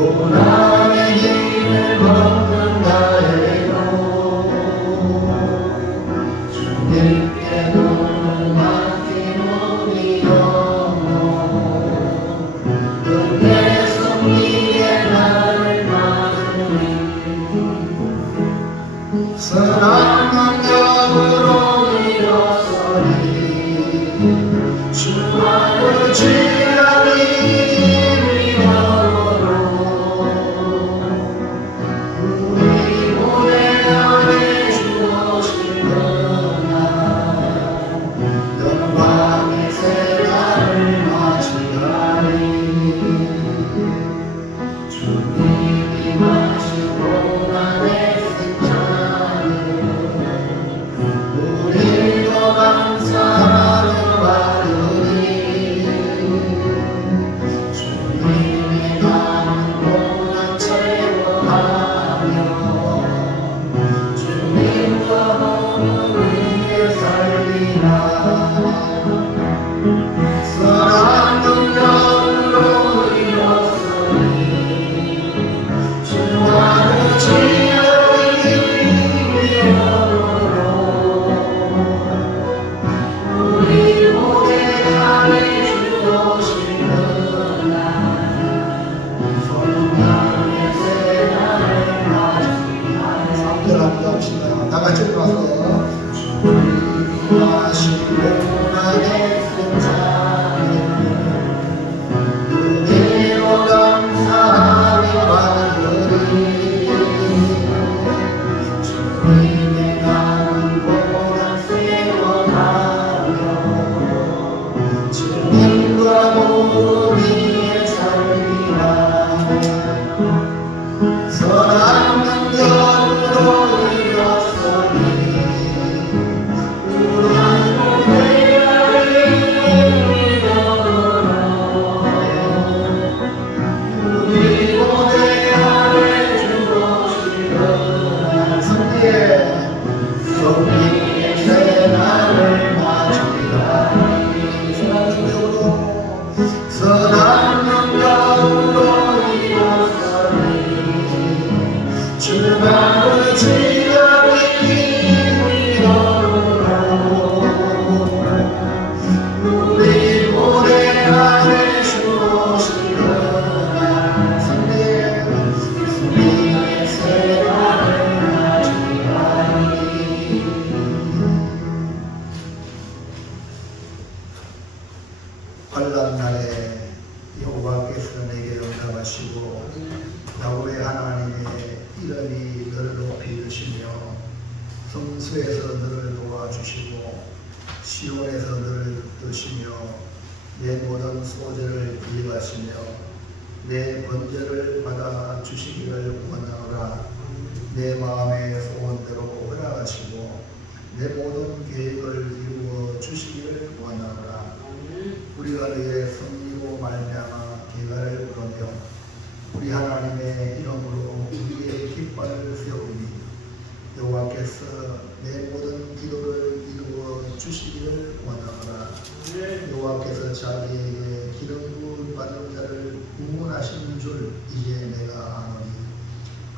고난의 길을 걷는다 해도 주님께 눈을 맡기노니 영원 은혜 성리에 나를 맡으니 선한 능력으로 일어서니 주와를 지나니 환난 날에 여호와께서 내게 응답하시고 야훼 하나님의 이름이 너를 높이 드시며 성수에서 너를 도와주시고 시온에서 너를 드시며 내 모든 소재를 기억하시며 내 번제를 받아 주시기를 원하노라. 내 마음의 소원대로 허락하시고 내 모든 계획을 이루어 주시기를 원하노라. 우리가 너의 섭리로 말미암아 계가를 부르며 우리 하나님의 이름으로 우리의 깃발을 세우니 여호와께서 내 모든 기도를 이루어 주시기를 원하노라. 여호와께서 자기에게 기름 부음 받는 자를 구원하시는 줄 이제 내가 아노니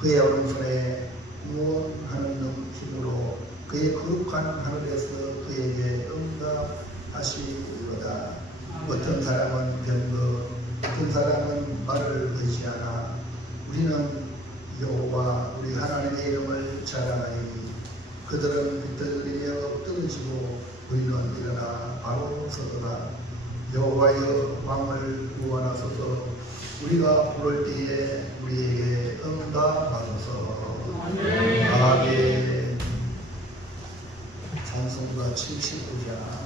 그의 오른손에 구원하는 힘으로 그의 거룩한 하늘에서 그에게 응답하시리로다. 어떤 사람은 병거, 어떤 사람은 말을 의지하나 우리는 여호와 우리 하나님의 이름을 자랑하니 그들은 비틀리며 떨어지고 우리는 일어나 바로 서더라. 여호와여 왕을 구원하소서. 우리가 부를 때에 우리에게 응답하소서. 아멘. 찬송가 79장.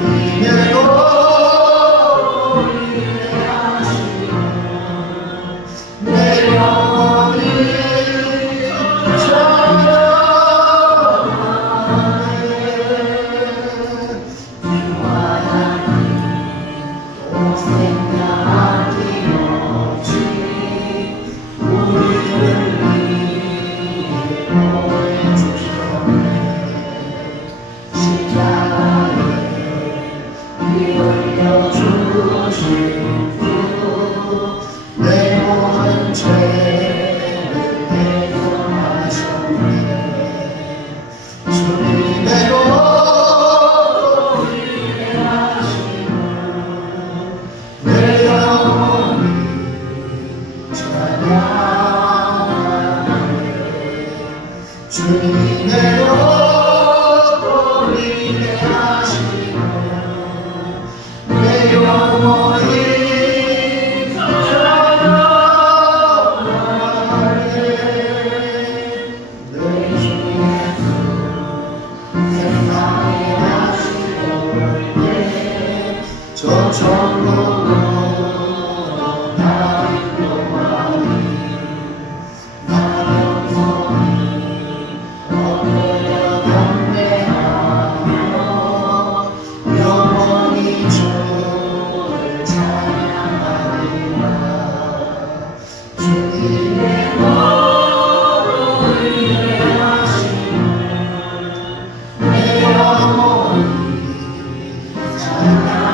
주님의 내 영혼이 내 모든 죄를 대동하셨네. 주님의 도를 내 영혼이 찬양하네. 주님의 도를 인하시고 내 영혼이 저 천국으로 나 인도하니 나 영혼이 엎드려 경배하며 영원히 주를 찬양하리라. 주님의 도로 인하시며 내 영혼이 찬양하네.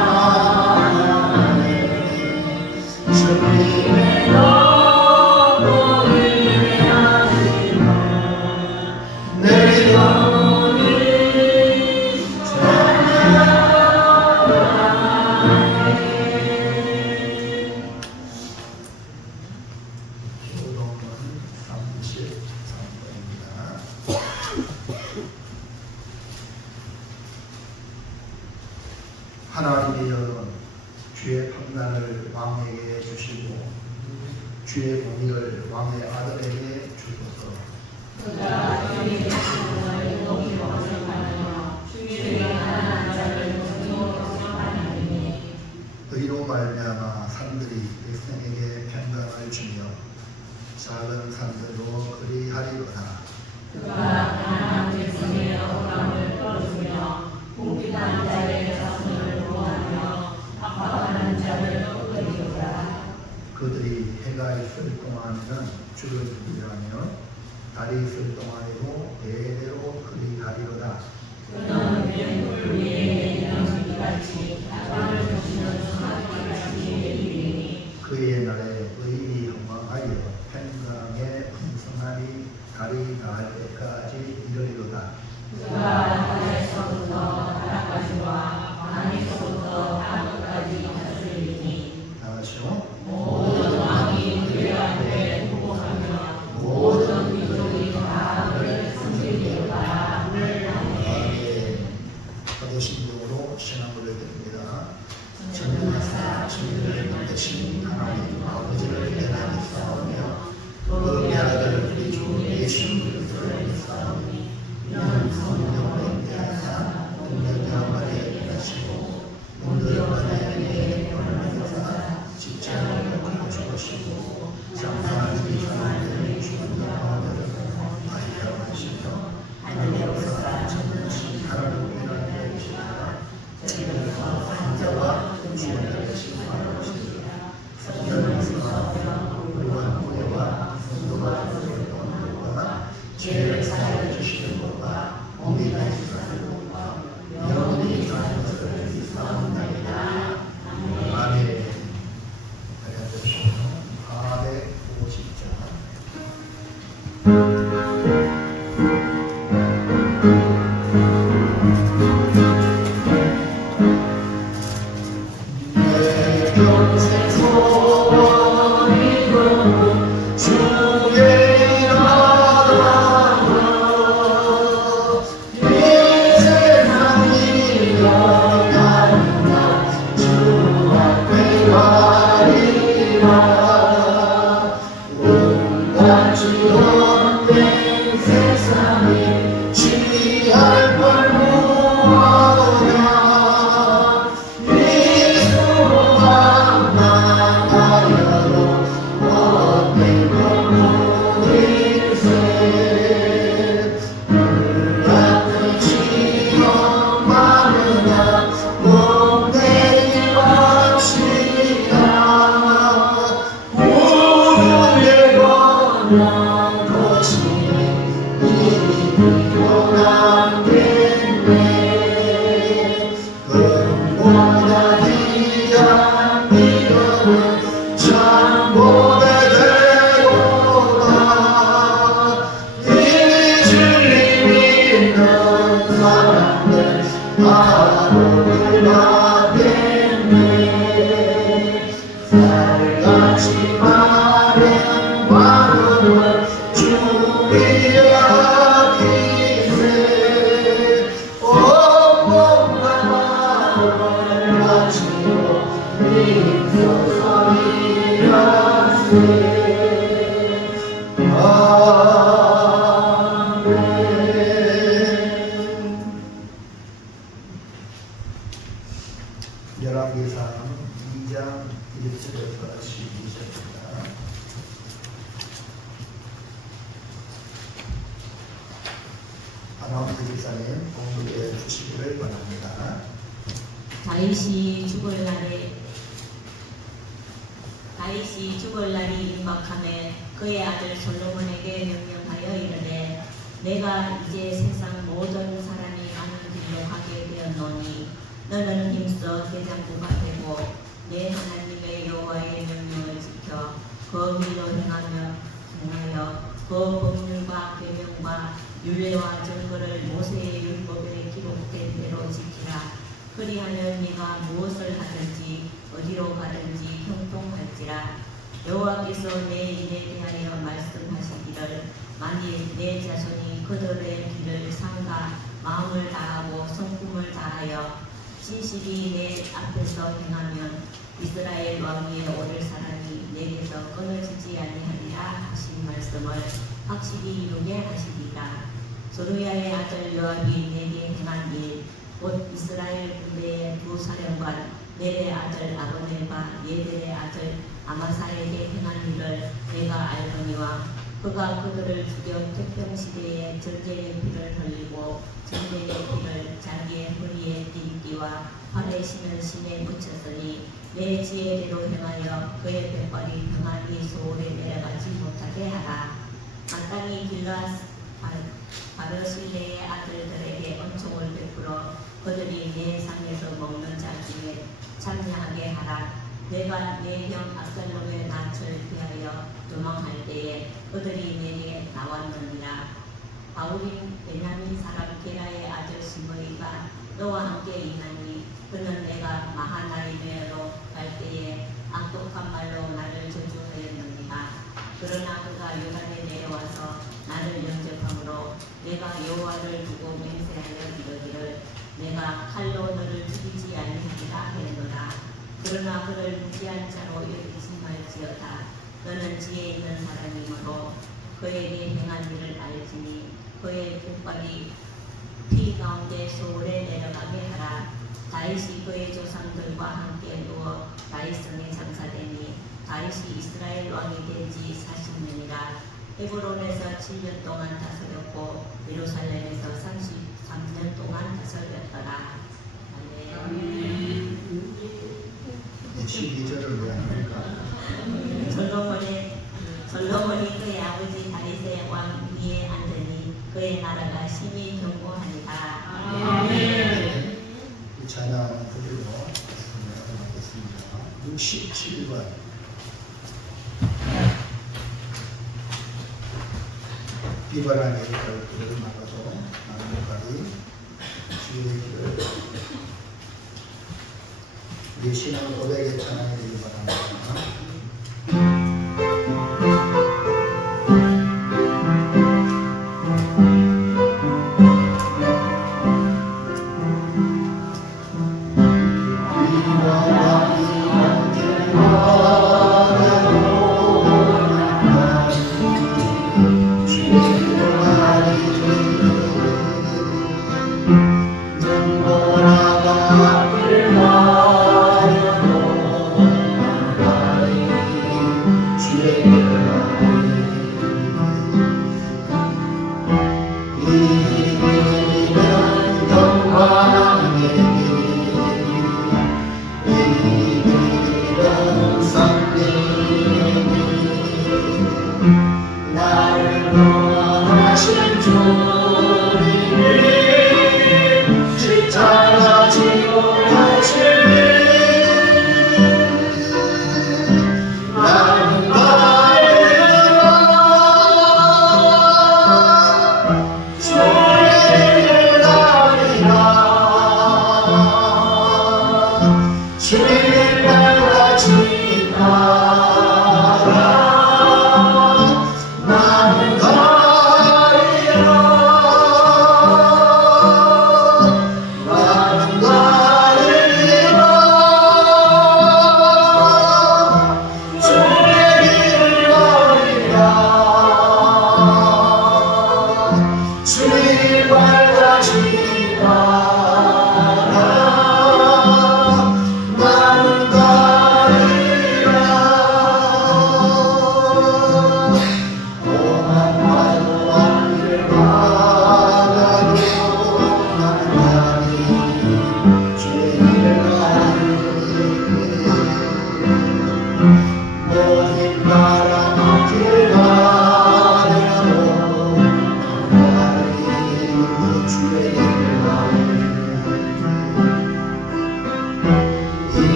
주님의 도로 인하시며 내 영혼이 효동은 33번입니다. 하나님이여 주의 평강을 왕에게 주시고 주의 공의를 왕의 아들에게 주소서. 의로 말미암아 산들이 백성에게 평강을 주며 작은 산들도 그리하리로다. 그들이 해가 있을 동안에는 주를 부르하며 달이 있을 동안에도 대대로 그리하리로다. 그의 날에 의인이 영광하여 평강에 풍성하니 달이 닿을 때까지 이르리로다. 다시요. 모든 민족이 다 그를 섬기리로다. 받으신 용으로 신앙을 드립니다. 전능하사 주님을 만드신 하나님 아버지를 대단히 싸우며 그 아들 우리 주 예수 그리스도를 싸우니 이는 성령을 대하사 능력과 말에 하시고 모든 만에 권능하사 직장을 베풀어 주시고 장사하는 사람들을 주님과 하나님을 하시며 하나님께서 전능하신 하나님을 일하게 하시니라. 상자와 주님을 신뢰하시리라. 성령께서 우리와 후회와 성도가 되었던 것과 죄를 사하여 주시는 것과 몸이 나시는 것과 나겠네 살같이 마른 마음을 주리라 기세 온몸과 마음을 바치고 힘써서 일하세 열왕기상 2장 1절에서 12절입니다. 아나운서 기사님 공부해 주시기를 바랍니다. 다윗이 죽을 날이 임박하매 그의 아들 솔로몬에게 명령하여 이르되 내가 이제 세상 모든 사람이 가는 길로 가게 되었노니 너는 힘써 대장부가 되고 내 하나님의 여호와의 명령을 지켜 그 길로 행하여 그 법률과 계명과 율례와 증거를 모세의 율법에 기록된 대로 지키라. 그리하면 네가 무엇을 하든지 어디로 가든지 형통할지라. 여호와께서 내 일에 대하여 말씀하시기를 만일 내 자손이 그들의 길을 삼가 마음을 다하고 성품을 다하여 진실이 내 앞에서 행하면 이스라엘 왕위에 오를 사람이 내게서 끊어지지 아니하리라 하신 말씀을 확실히 이루게 하시리라. 소르야의 아들 요압이 내게 행한 일 곧 이스라엘 군대의 두 사령관 넬의 아들 아브넬과 예델의 아들 아마사에게 행한 일을 내가 알거니와 그가 그들을 죽여 태평시대에 전쟁의 피를 흘리고 전쟁의 피를 자기의 허리에 띠띠와 팔에 신은 신에 묻혔으니 내 지혜대로 행하여 그의 백발이 평안히 소홀에 내려가지 못하게 하라. 마땅히 길르앗 바르실레의 아들들에게 은총을 베풀어 그들이 내 상에서 먹는 자 중에 참여하게 하라. 내가 내 형 압살롬의 낯을 피하여 도망할 때에 그들이 내게 나왔느니라. 바울인 베냐민 사람 게라의 아들 시므이가 너와 함께 있나니 그는 내가 마하나임으로 갈 때에 악독한 말로 나를 저주하였느니라. 그러나 그가 요단에 내려와서 나를 영접함으로 내가 여호와를 두고 맹세하여 이르기를 내가 칼로 너를 죽이지 아니하리라 하였노라. 그러나 그를 무지한 자로 여기지 말지어다. 너는 지혜 있는 사람이므로 그에게 행한 일을 알지니 그의 국발이 피 가운데 소홀에 내려가게 하라. 다윗이 그의 조상들과 함께 누워 다윗성에 장사되니 다윗이 이스라엘 왕이 된 지 40년이라. 헤브론에서 7년 동안 다스렸고 예루살렘에서 33년 동안 다스렸더라. 아멘. 12절을 왜 합니까? 솔로몬이 그의 아버지 다윗의 왕 위에 앉으니 그의 나라가 심히 견고하니라. 아멘. 이 찬양 드리고 하겠습니다. 67번 비바라 메리카를 길을 막아서 나무까지 주의 길을 우리 신앙 고백의 찬양이 되기 바랍니다. 눈보라가 앞을 가려도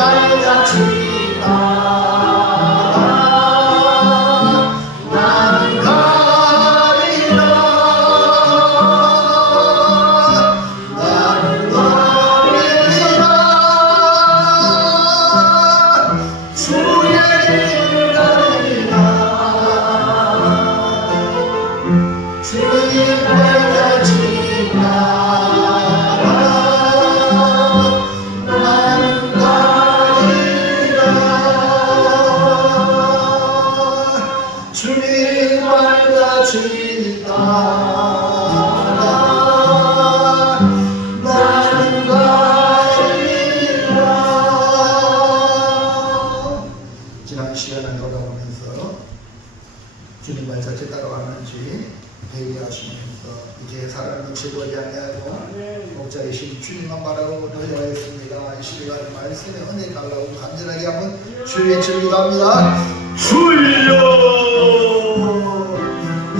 말같이 나는 가리라 나는 가리라 주의 길을 가리라 주의 말같이 나는 가리라 주의 말같이 나는 가리라. 지난 시간을 돌아보면서 주님 말같이 따라가는지 회개하시면서 이제 사람을 치고지 아니하고 목자이신 주님만 바라고 노래하였습니다. 이 시간 말씀에 은혜 달라고 간절하게 한번 주의 기도합니다. 주여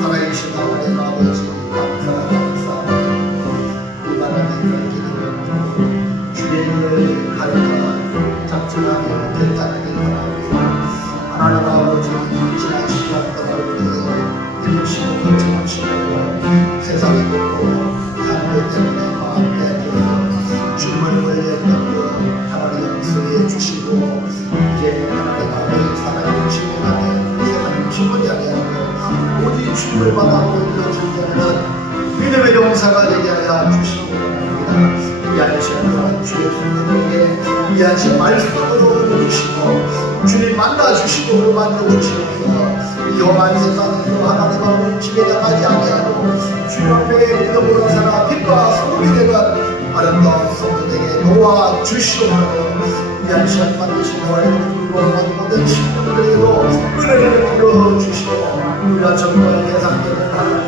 살아계신 하나님 아버지 감사 이 바라는 기도를 주의 길을 가르쳐 작정하게 결단하게 바랍니다. 하나님 아버지 지난 시간 동안 이루시고 결정하시고 세상에 놓고 사람들 때문에 마음에 주님을 걸렸던 그 하나님 용서해 주시고 이제 하나님 아버지 사랑해 주시고 나는 세상을 주문이 아니하고 오직 주님을 바라고 이루어지는 믿음의 용사가 되게 하여 주시고 합니다. 이 아시는 주의 손님에게 이 아시 말씀으로 주시고 주님 만나주시고 만나주시면서 이 험한 세상에서 하나님 앞에 지배당하지 아니하고 주님 앞에 믿음으로 살아 빛과 소금이 되는 아름다운 성도에게 도와주시옵소서. 이 아시안 만드신 원리를 불러온 모든 신령들에게도 은혜를 불러주시고 우리가 정말 대상되는 하나님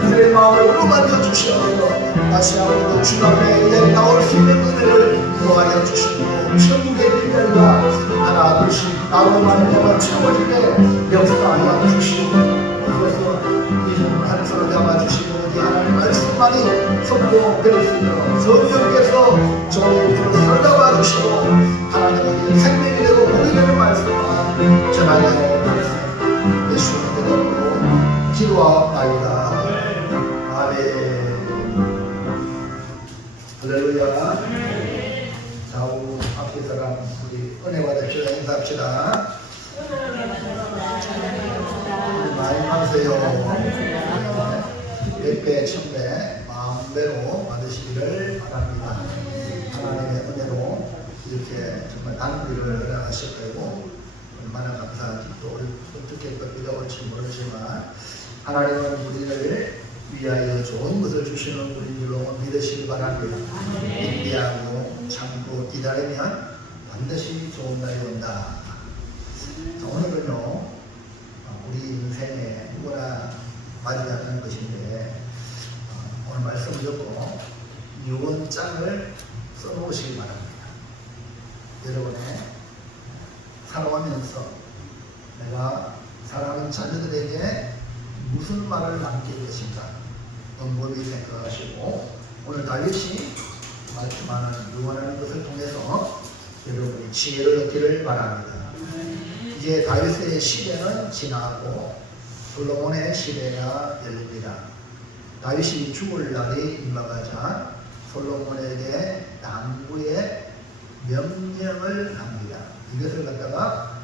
그들의 마음을 만져주시옵소서. 다시 한번 주님 앞에 나올 수 있는 은혜를 도와줘 주시고 천국의 일들과 하나 둘씩 나로 말미암아 채워지게 역사하여 주시고 그래서 이 한서를 담아주시고 하나님 말씀만이 선포될 수 있도록 성령께서 저를 살아봐 주시고 하나님의 생명이 되고 복이 되는 말씀만 전하여 예수님의 이름으로 기도하옵나이다. 아멘. 할렐루야. 좌우 앞에 사람 우리 은혜 받으시라 인사합시다. 많이 받으세요. 100배, 1000배 마음대로 받으시기를 바랍니다. 하나님의 은혜로 이렇게 정말 단비를 허락하실 거고 얼마나 감사한지 또 어떻게 또 믿어볼지 모르지만 하나님은 우리를 위하여 좋은 것을 주시는 우리 줄로 믿으시기 바랍니다. 인내하고 참고 기다리면 반드시 좋은 날이 온다. 자, 오늘은요 우리 인생에 누구나 맞이하는 것인데 오늘 말씀을 듣고 유언장을 써놓으시기 바랍니다. 여러분의 살아오면서 내가 사랑하는 자녀들에게 무슨 말을 남길 것인가 엄밀히 생각하시고 오늘 다윗이 말씀하는 유언하는 것을 통해서 여러분이 지혜를 얻기를 바랍니다. 이제 다윗의 시대는 지나고 솔로몬의 시대가 열립니다. 다윗이 죽을 날이 임박하자 솔로몬에게 낭부의 명령을 합니다. 이것을 갖다가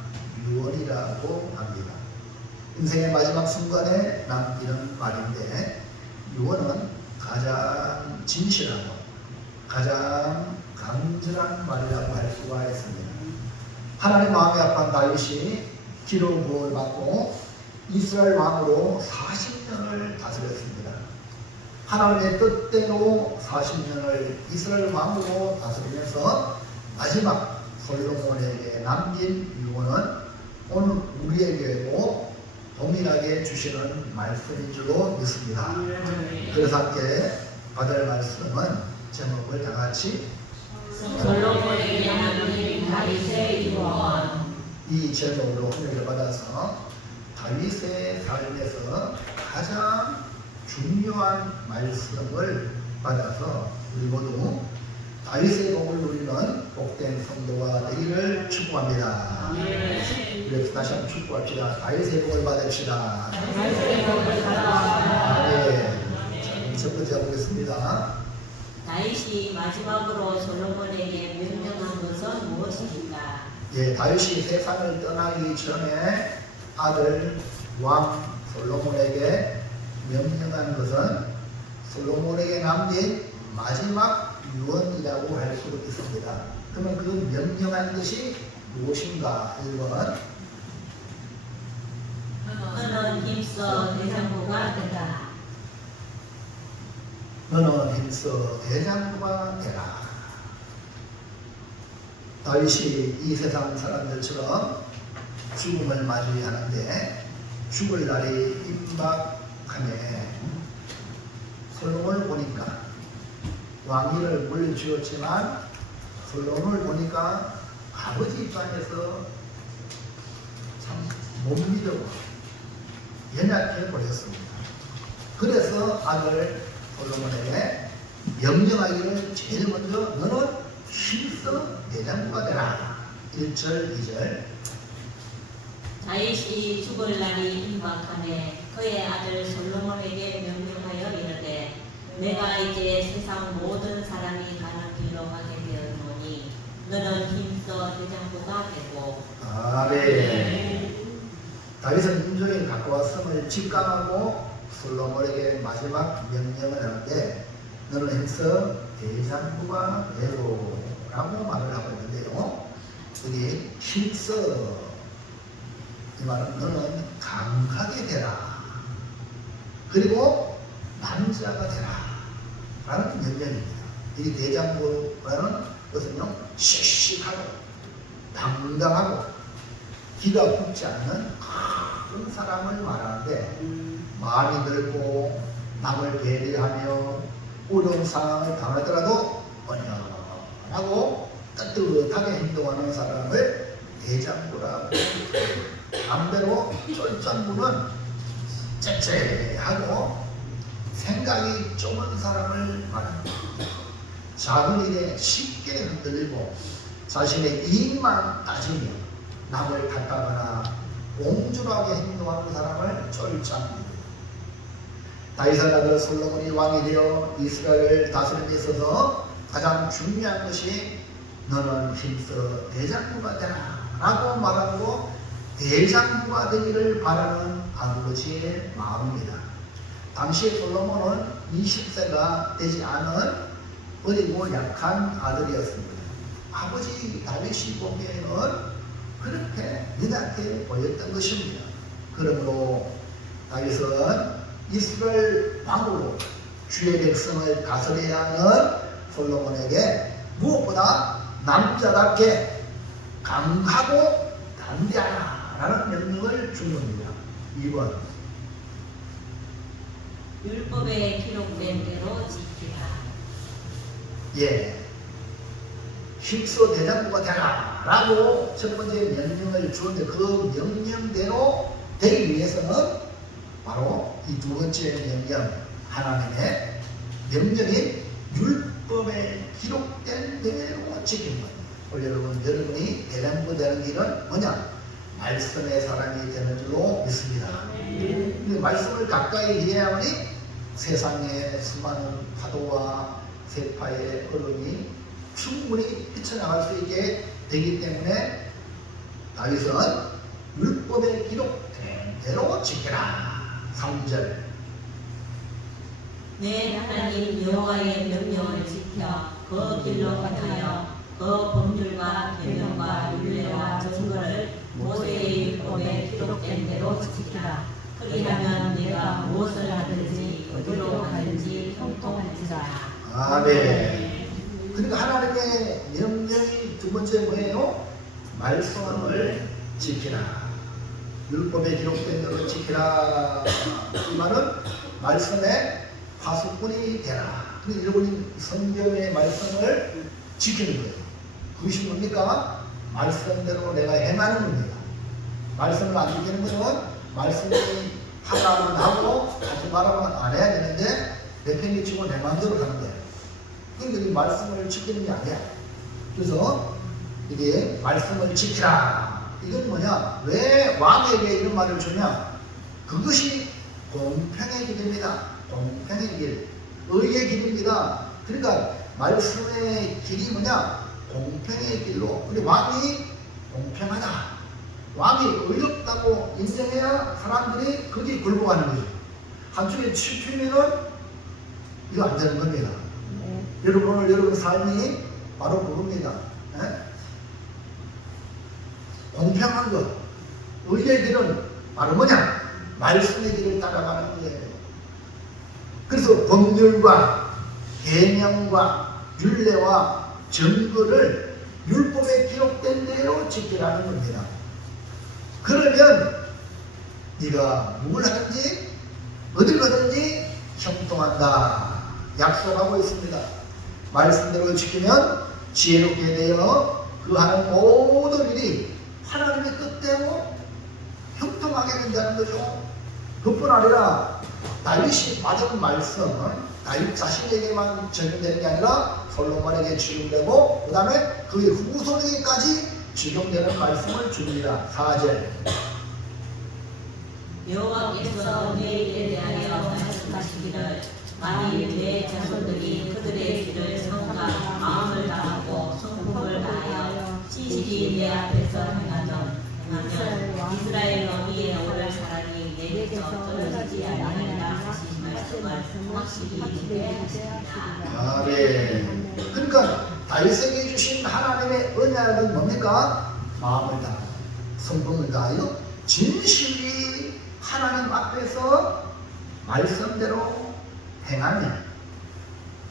유언이라고 합니다. 인생의 마지막 순간에 남기는 말인데 유언은 가장 진실하고 가장 간절한 말이라고 할 수가 있습니다. 하나님 마음이 아픈 다윗이 기름 부음을 받고 이스라엘 왕으로 40년을 다스렸습니다. 하나님의 뜻대로 40년을 이스라엘 왕으로 다스리면서 마지막 솔로몬에게 남긴 유언은 오늘 우리에게도 동일하게 주시는 말씀인 줄로 믿습니다. 그래서 함께 받을 말씀은 제목을 다 같이 솔로몬에게 남긴 다윗의 유언. 이 제목으로 은혜를 받아서 다윗의 삶에서 가장 중요한 말씀을 받아서 우리 모두 다윗의 복을 누리는 복된 성도가 되기를 축복합니다. 그래서 다시 한번 축복합시다. 다윗의 복을 받읍시다. 자, 첫 번째 보겠습니다. 다윗이 마지막으로 솔로몬에게 명령한 것은 무엇입니까? 예, 다윗이 세상을 떠나기 전에 아들 왕 솔로몬에게 명령한 것은 솔로몬에게 남긴 마지막 유언이라고 할 수 있습니다. 그러면 그 명령한 것이 무엇인가? 1번 너는 힘써 대장부가 된다. 너는 힘써 대장부가 되라. 다윗이 이 세상 사람들처럼 죽음을 맞이하는데 죽을 날이 임박하네. 솔로몬을 보니까 왕위를 물려주었지만 솔로몬을 보니까 아버지 입장에서 참 못 믿어 연약해 보였습니다. 그래서 아들 솔로몬에게 명령하기를 제일 먼저 너는 힘써 대장부가 되라. 1절 2절 다윗이 죽을 날이 임박하네 그의 아들 솔로몬에게 명령하여 이르되 내가 이제 세상 모든 사람이 가는 길로 가게 되었노니 너는 힘써 대장부가 되고. 아멘. 다윗은 인종이 갖고 성을 직감하고 솔로몬에게 마지막 명령을 하는데 너는 힘써 대장부가 되고 라고 말을 하고 있는데요. 여기 힘써 이 말은 너는 강하게 되라. 그리고 남자가 되라. 라는 명령입니다. 이 대장부라는 것은요, 씩씩하고 당당하고 기가 굽지 않는 큰 사람을 말하는데 마음이 넓고 남을 배려하며 어려운 상황을 당하더라도 언연하고 따뜻하게 행동하는 사람을 대장부라고. 반대로 쫄전부는 째째하고 생각이 좁은 사람을 말합니다. 작은 일에 쉽게 흔들리고 자신의 이익만 따지며 남을 탓하거나 옹졸하게 행동하는 사람을 쫄전부. 다윗의 아들 솔로몬이 왕이 되어 이스라엘을 다스림에 있어서 가장 중요한 것이 너는 힘써 대장부가 되라 라고 말하고 대장부가 되기를 바라는 아버지의 마음입니다. 당시 솔로몬은 20세가 되지 않은 어리고 약한 아들이었습니다. 아버지 다윗이 보기에는 그렇게 연약해 보였던 것입니다. 그러므로 다윗은 이스라엘 왕으로 주의 백성을 다스려야 하는 솔로몬에게 무엇보다 남자답게 강하고 담대하라는 명령을 준 겁니다. 2번 율법에 기록된 대로 지키라. 예, 힘써 대장부가 되라 라고 첫 번째 명령을 주었는데 그 명령대로 되기 위해서는 바로 이 두 번째 명령, 하나님의 명령인 율법에 기록된 대로 지키는 겁니다. 여러분이 대장부 되는 길은 뭐냐? 말씀의 사람이 되는 줄로 믿습니다. 말씀을 가까이 해야만이 세상의 수많은 파도와 세파의 얼음이 충분히 헤쳐나갈 수 있게 되기 때문에 다윗은 율법에 기록된 대로 지켜라. 3절 내 하나님 여호와의 명령을 지켜 그 길로 행하여 그 법률과 계명과 율례와 증거를 모세의 율법에 기록된 대로 지키라. 그리하면 내가 무엇을 하든지 어디로 가든지 형통할지라. 아멘. 그러니까 하나님의 명령이 두 번째 뭐예요? 말씀을 지키라. 율법에 기록된 대로 지키라. 이 말은 말씀의 파수꾼이 되라. 근데 여러분이 성경의 말씀을 지키는 거예요. 그것이 뭡니까? 말씀대로 내가 행하는 겁니다. 말씀을 안 지키는 것은 말씀이 하라면 하고 하지 말라면 안 해야 되는데 내팽개치고 내 마음대로 하는 거예요. 그러니까 이 말씀을 지키는 게 아니야. 그래서 이게 말씀을 지키라. 이건 뭐냐? 왜 왕에게 이런 말을 주냐? 그것이 공평의 길입니다. 공평의 길, 의의 길입니다. 그러니까 말씀의 길이 뭐냐? 공평의 길로. 근데 왕이 공평하다, 왕이 의롭다고 인정해야 사람들이 거기에 굴복하는 거죠. 한쪽에 치우치면은 이거 안 되는 겁니다. 여러분 오늘 여러분 삶이 바로 그겁니다. 예? 공평한 것, 의의 길은 바로 뭐냐? 말씀의 길을 따라가는 거예요. 그래서 법률과 계명과 율례와 정거를 율법에 기록된 대로 지키라는 겁니다. 그러면 네가 뭘 하든지 어딜 가든지 형통한다 약속하고 있습니다. 말씀대로 지키면 지혜롭게 되어 그 하는 모든 일이 하나님의 뜻대로 형통하게 된다는 거죠. 그뿐 아니라 다윗이 받은 말씀은 다윗 자신에게만 적용되는 게 아니라 솔로몬에게 적용되고 그 다음에 그의 후손에게까지 적용되는 말씀을 줍니다. 4절 여호와께서 내 일에 대하여 말씀하시기를 만일 내 자손들이 그들의 길을 성과 마음을 다하고 성품을 다하여 진실이 내 앞에서 행하면 이스라엘 어디에 오를 사람이 내게서 떨어지지 아니하리라 하신 말씀을 확실히 기대하십니다. 네. 그러니까 다윗에게 주신 하나님의 언약은 뭡니까? 마음을 다하고 성품을 다하여 진실이 하나님 앞에서 말씀대로 행하면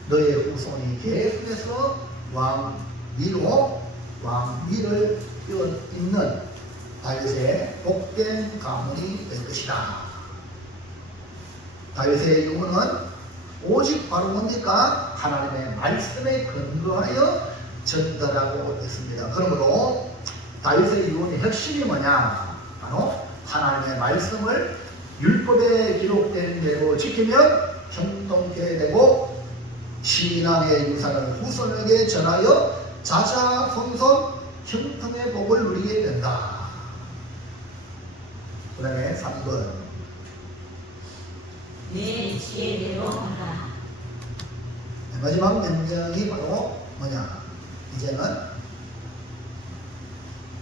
너의 후손이 계속해서 왕 위를 잇는 다윗의 복된 가문이 될 것이다. 다윗의 유언은 오직 바로 뭡니까? 하나님의 말씀에 근거하여 전달하고 있습니다. 그러므로 다윗의 유언의 핵심이 뭐냐? 바로 하나님의 말씀을 율법에 기록된 대로 지키면 형통케 되고 신앙의 유산을 후손에게 전하여 자자손손 형통의 복을 누리게 된다. 그 다음에 3번 내 지혜대로 하라. 마지막 명령이 바로 뭐냐? 이제는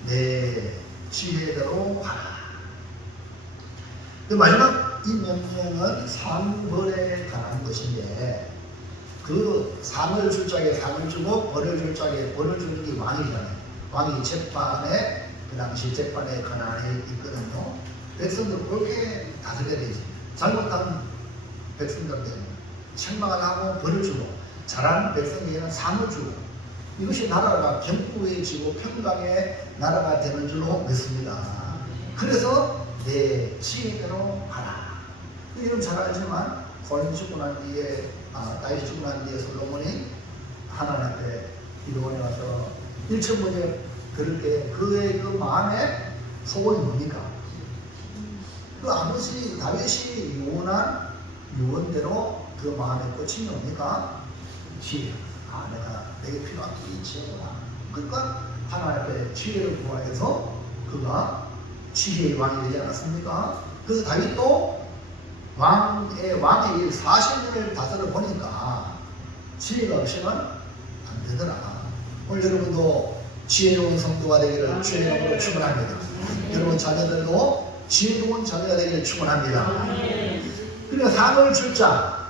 내 지혜대로 하라. 그 마지막 이 명령은 상벌에 관한 것인데 그 상을 줄 자에게 상을 주고 벌을 줄 자에게 벌을 주는 게 왕이잖아요. 왕이 재판에 그 당시 재판에 권한이 있거든요. 백성들 그렇게 다스려야 되지. 잘못한 백성들한테는 책망을 하고 벌을 주고 잘하는 백성에게는 상을 주고 이것이 나라가 견고해지고 평강의 나라가 되는 줄로 믿습니다. 그래서 내 지혜대로 하라. 여러분 잘 알지만 솔omon 죽고 난 뒤에 다윗이 죽고 난 뒤에 솔로몬이 하나님 앞에 기도원에 와서 일천번에 그럴 때 그의 그 마음에 소원이 뭡니까? 그 아버지 다윗이 유언한 유언대로 그 마음에 꽂힌 게 뭡니까? 지혜. 내게 필요한 게 이 지혜구나. 그러니까 하나님 앞에 지혜를 구하여서 그가 지혜의 왕이 되지 않았습니까? 그래서 다윗도 왕이 40년을 다스려 보니까 지혜가 없이는 안 되더라. 오늘 여러분도 지혜로운 성도가 되기를 주의 이름으로 축원합니다. 여러분 자녀들도 지혜로운 자녀가 되기를 축원합니다. 그러니까 상을 줄 자,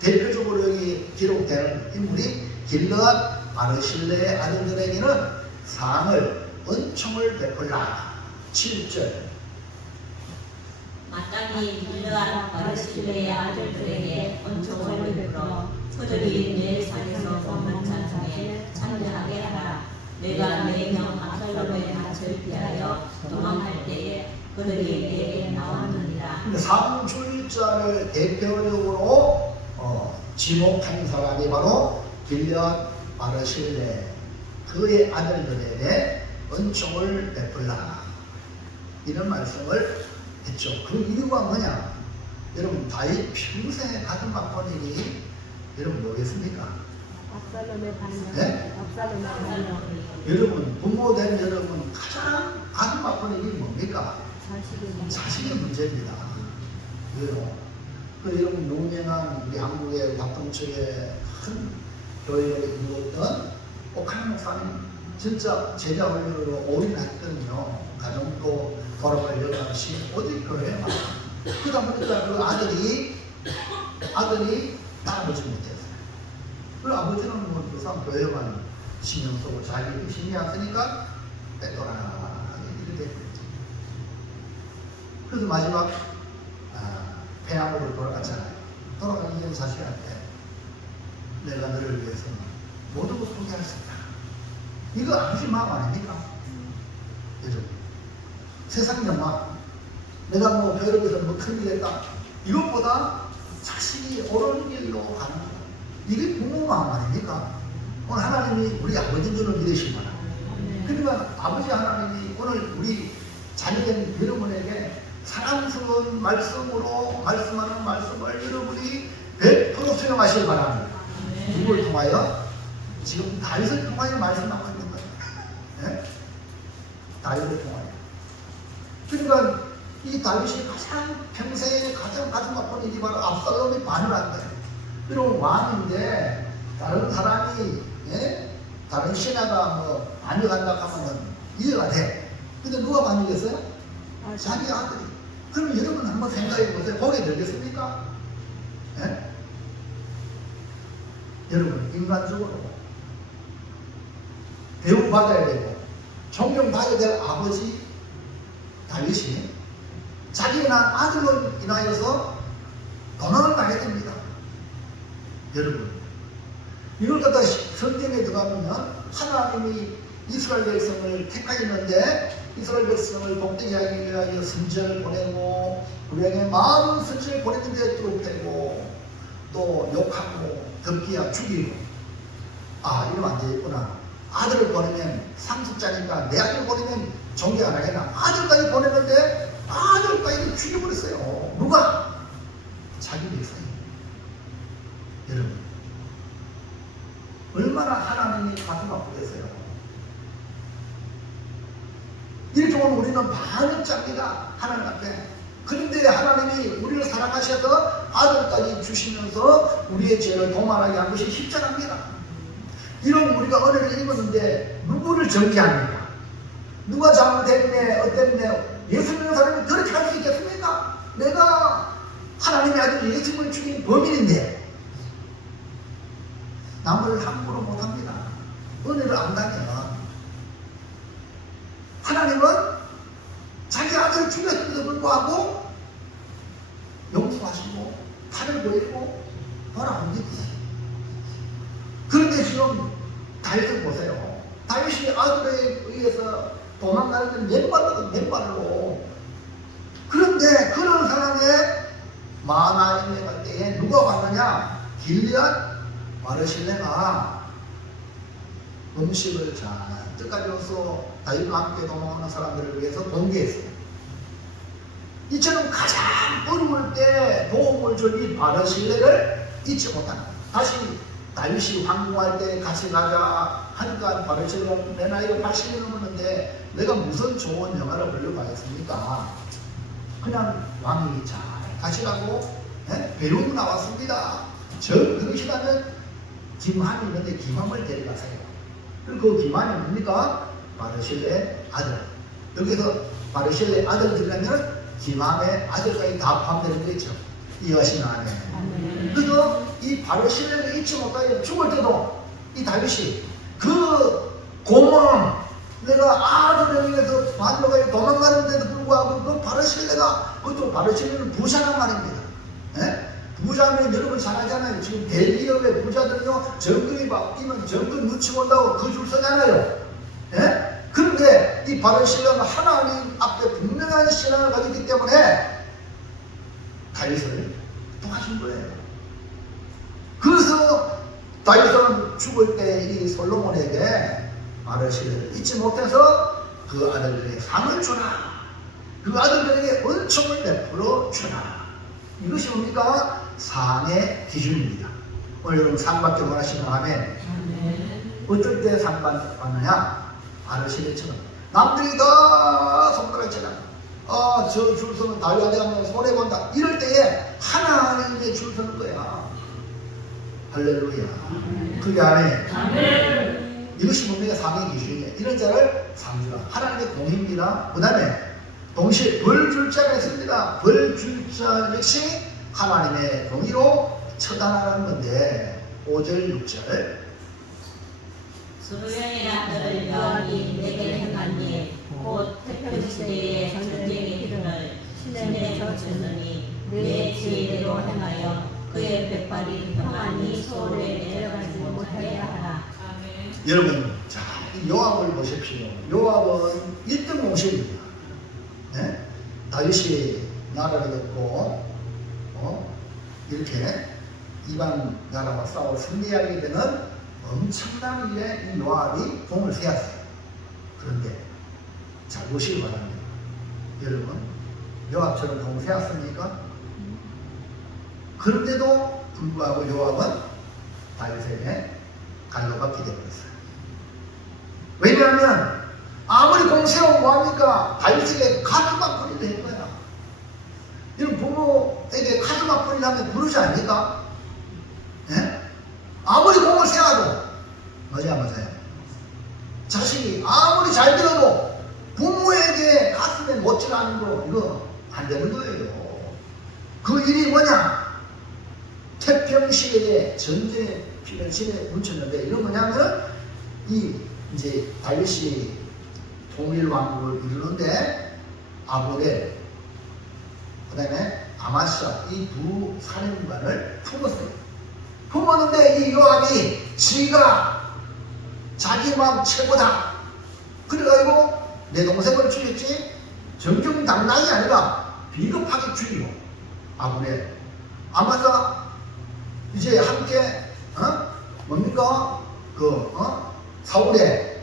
대표적으로 여기 기록되는 인물이 길르앗 바르실레의 아들들에게는 상을 은총을 베풀라. 7절 마땅히 길르앗 바르실레의 아들들에게 은총을 베풀어 그들이 내 산에서 먹는 자 중에 참여하게 하라. 내가 내 명 압살롬의 낯을 피하여 도망할 때에 그들이 내게 나왔느니라. 상 줄 자를 대표적으로 지목한 사람이 바로 길르앗 바르실레 그의 아들들에게 은총을 베풀라. 이런 말씀을 했죠. 그 이유가 뭐냐? 여러분 다윗 평생에 가슴 아픈 일이 여러분 뭐겠습니까? 압살롬의 반역. 네? 압살롬의 반역. 여러분, 부모된 여러분 가장 가슴 아픈 일이 뭡니까? 자식의 자식의 문제입니다. 왜요? 그 여러분 유명한 우리 한국의 박동철의 큰 교회를 이루었던 옥하나 목사님 진짜 제자 훈련으로 올인했거든요. 가정도 돌아가려고 하시 어디 교회만 그러다 보니까 그 아들이 따라오지 못했어요. 그 아버지는 뭐 그상 교회만 신경 쓰고 자기 신이 안 쓰니까 빼돌아 이렇게 됐거든요. 그래서 마지막 폐암으로 돌아갔잖아요. 돌아가기 전에 자식한테 내가 너를 위해서 모든 걸 포기할 수 있다. 이거 아버지 마음 아닙니까? 여러분, 세상 영화 내가 뭐 벼룩에서 뭐 큰일 했다. 이것보다 자식이 옳은 길로 가는 거. 이게 부모 마음 아닙니까? 오늘 하나님이 우리 아버지인 줄을 믿으시기 바랍니다. 그러니까 아버지 하나님이 오늘 우리 자녀된 여러분에게 사랑스러운 말씀으로 말씀하는 말씀을 여러분이 100% 수용하시기 바랍니다. 누구를 통하여? 지금 다윗을 통하여 말씀하고 있는 거예요. 네? 다윗을 통하여. 그러니까 이 다윗이 가장 평생에 가장 가슴 아픈 일이 바로 압살롬이 반역한 거예요. 이런 왕인데 다른 사람이 다른 신하가 뭐 반역한다 하면 이해가 돼. 근데 누가 반역했어요? 자기 아들이. 그럼 여러분 한번 생각해 보세요. 거기에 들겠습니까? 예? 여러분 인간적으로 대우받아야 되고 존경받아야 될 아버지 다윗이 자기의 난 아들로 인하여서 도난을 당해야 됩니다. 여러분 이걸 갖다 성경에 들어가면 하나님이 이스라엘 백성을 택하였는데 이스라엘 백성을 복되게 하기 위하여 선지자를 보내고 우리에게 많은 선지자를 보냈는데 뚫어대고 또 욕하고 덮기야 죽이고 이러면 안 되겠구나. 아들을 보내면 상속자니까 내 아들을 보내면 존경 안 하겠나. 아들까지 보냈는데 아들까지 죽여버렸어요. 누가? 자기 백성이. 여러분 얼마나 하나님이 가슴 아프겠어요. 이렇게 보면 우리는 반역자입니다. 하나님 앞에. 그런데 하나님이 우리를 사랑하셔서 아들까지 주시면서 우리의 죄를 도말하게 한 것이 십자가입니다. 이런 우리가 은혜를 입었는데 누구를 정죄합니까? 누가 잘못했네 어땠네. 예수 믿는 사람이 그렇게 할 수 있겠습니까? 내가 하나님의 아들 예수님을 죽인 범인인데 남을 함부로 못합니다. 은혜를 안다면 하나님은 자기 아들을 죽였음에도 불구하고 용서하시고 칼을 보이고 돌아옵니다. 그런데 지금 다윗을 보세요. 다윗이 아들에 의해서 도망가는데 맨발로. 그런데 그런 상황에 마하나임에 갈 때에 누가 왔느냐? 길앗 바르실레가 음식을 잔뜩 가져와서 다윗과 함께 도망하는 사람들을 위해서 공개했어요. 이처럼 가장 어려울 때 도움을 줄 이 바르실레를 잊지 못하는. 다시 다윗이 황궁할 때 같이 가자 하니까 바르실레가 내 나이가 80이 넘었는데 내가 무슨 좋은 영화를 보려고 하겠습니까? 그냥 왕이 잘 가시라고 배웅 나왔습니다. 그러시다면 김한이 있는데 김한을 데려가세요. 그리고 그 김한이 뭡니까? 바르실레의 아들. 여기서 바르실레의 아들들이라면 김한의 아들까지 다 포함되는 거있죠. 이해하시면 안 해요. 그래서 이 바르실레를 잊지 못하여 죽을 때도 이 다윗이 그 고마움 내가 아들을 위해서 반역하여 도망가는데도 불구하고 그 바르실레가 그것도 바르실레는 부자란 말입니다. 부자면 여러분 잘 알잖아요. 지금 대기업의 부자들은요 정금이 바뀌면 정금 놓치고 온다고 그 줄 서잖아요. 그런데 이 바르실레는 하나님 앞에 분명한 신앙을 가졌기 때문에 다윗을 도와준 거예요. 그래서 다윗은 죽을 때 이 솔로몬에게 바르실레를 잊지 못해서 그 아들들에게 상을 주라. 그 아들들에게 은총을 베풀어 주라. 이것이 뭡니까? 상의 기준입니다. 오늘 여러분 상 받기 원하시는 하면 어떨 때 상 받느냐? 아르시대처럼 남들이 다 손가락질하고 저 줄 서면 달려야 되면 손해본다 이럴 때에 하나님의 줄 서는 거야. 할렐루야. 그게 안에 이것이 분명히 상의 기준이에요. 이런 자를 상주라. 하나님의 공입니다. 그 다음에 동시에 벌 줄 자가 있습니다. 벌 줄 자 역시 하나님의 공의로 처단하는 건데 5절 6절 수르야의 아들 여호와이 내게 행한 일 곧 태평시대의 전쟁의 hil을 신에 젖혔으니 내 지혜대로 행하여 그의 백발이 평안히 서울에 내려가지 못하게 하라. 여러분 자 요압을 보십시오. 요압은 1등 공신입니다. 네? 다윗이 나라를 얻고 이렇게 이방 나라와 싸워 승리하게 되는 엄청난 일에 이 요압이 공을 세웠어요. 그런데 잘 보시기 바랍니다. 여러분 요압처럼 공을 세웠습니까? 그런데도 불구하고 요압은 다윗에게 갈로받게 되었어요. 왜냐하면 아무리 공 세우면 뭐합니까? 다윗에게 카드만 뿌리는 거야. 이런 부모에게 카드만 뿌리려면 부르지 않습니까? 예? 아무리 공을 세워도 맞아요. 자식이 아무리 잘 되어도 부모에게 가슴에 못질하는 거 이거 안 되는 거예요. 그 일이 뭐냐? 태평시대에 전쟁의 피를 신에 묻혔는데 이런 뭐냐면은 이제 다윗이 통일 왕국을 이루는데 아볼에 그 다음에 아마샤 이 두 사령관을 품었어요. 품었는데 이 요압이 지가 자기 마음 최고다. 그래가지고 내 동생을 죽였지 정정당당이 아니라 비겁하게 죽이고 아볼에 아마샤 이제 함께 뭡니까 사울의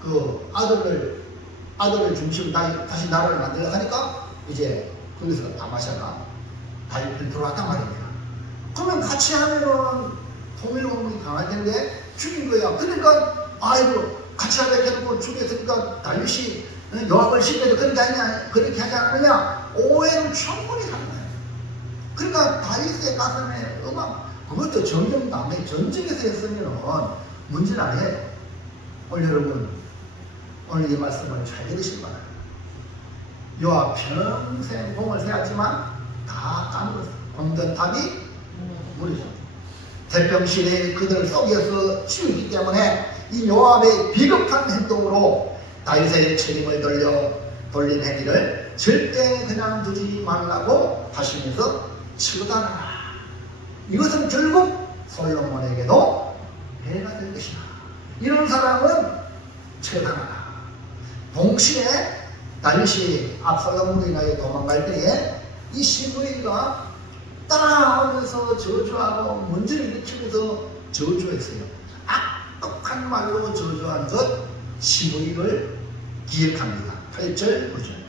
그 아들을 중심으로 다시 나라를 만들려고 하니까 이제 거기서 아마샤가 다윗을 들어왔단 말입니다. 그러면 같이 하면은 통일운동이 강할 텐데 죽인 거야. 그러니까 아이고 같이 하자 해놓고 죽였으니까 다윗이 요압을 시켜서 그렇게 하지 않느냐 오해는 충분히 가는 거예요. 그러니까 다윗의 가슴에 그것도 정정당당히 전쟁에서 했으면 문제는 아니에요. 오늘 여러분 오늘 이 말씀을 잘 들으시기 바랍니다. 요압 평생 공을 세웠지만 다 까먹었어요. 공든탑이 무너졌어요. 태평시대에 그들을 속여서 치우기 때문에 이 요압의 비겁한 행동으로 다윗의 책임을 돌린 행위를 절대 그냥 두지 말라고 하시면서 처단하라. 이것은 결국 솔로몬에게도 해가 될 것이다. 이런 사람은 처단하라. 동시에 다윗이 압살롬으로 인하여 도망갈 때에 이 시므이가 따라오면서 저주하고 문제를 일으키면서 저주했어요. 악독한 말로 저주한 것 시므이를 기억합니다. 8절 9절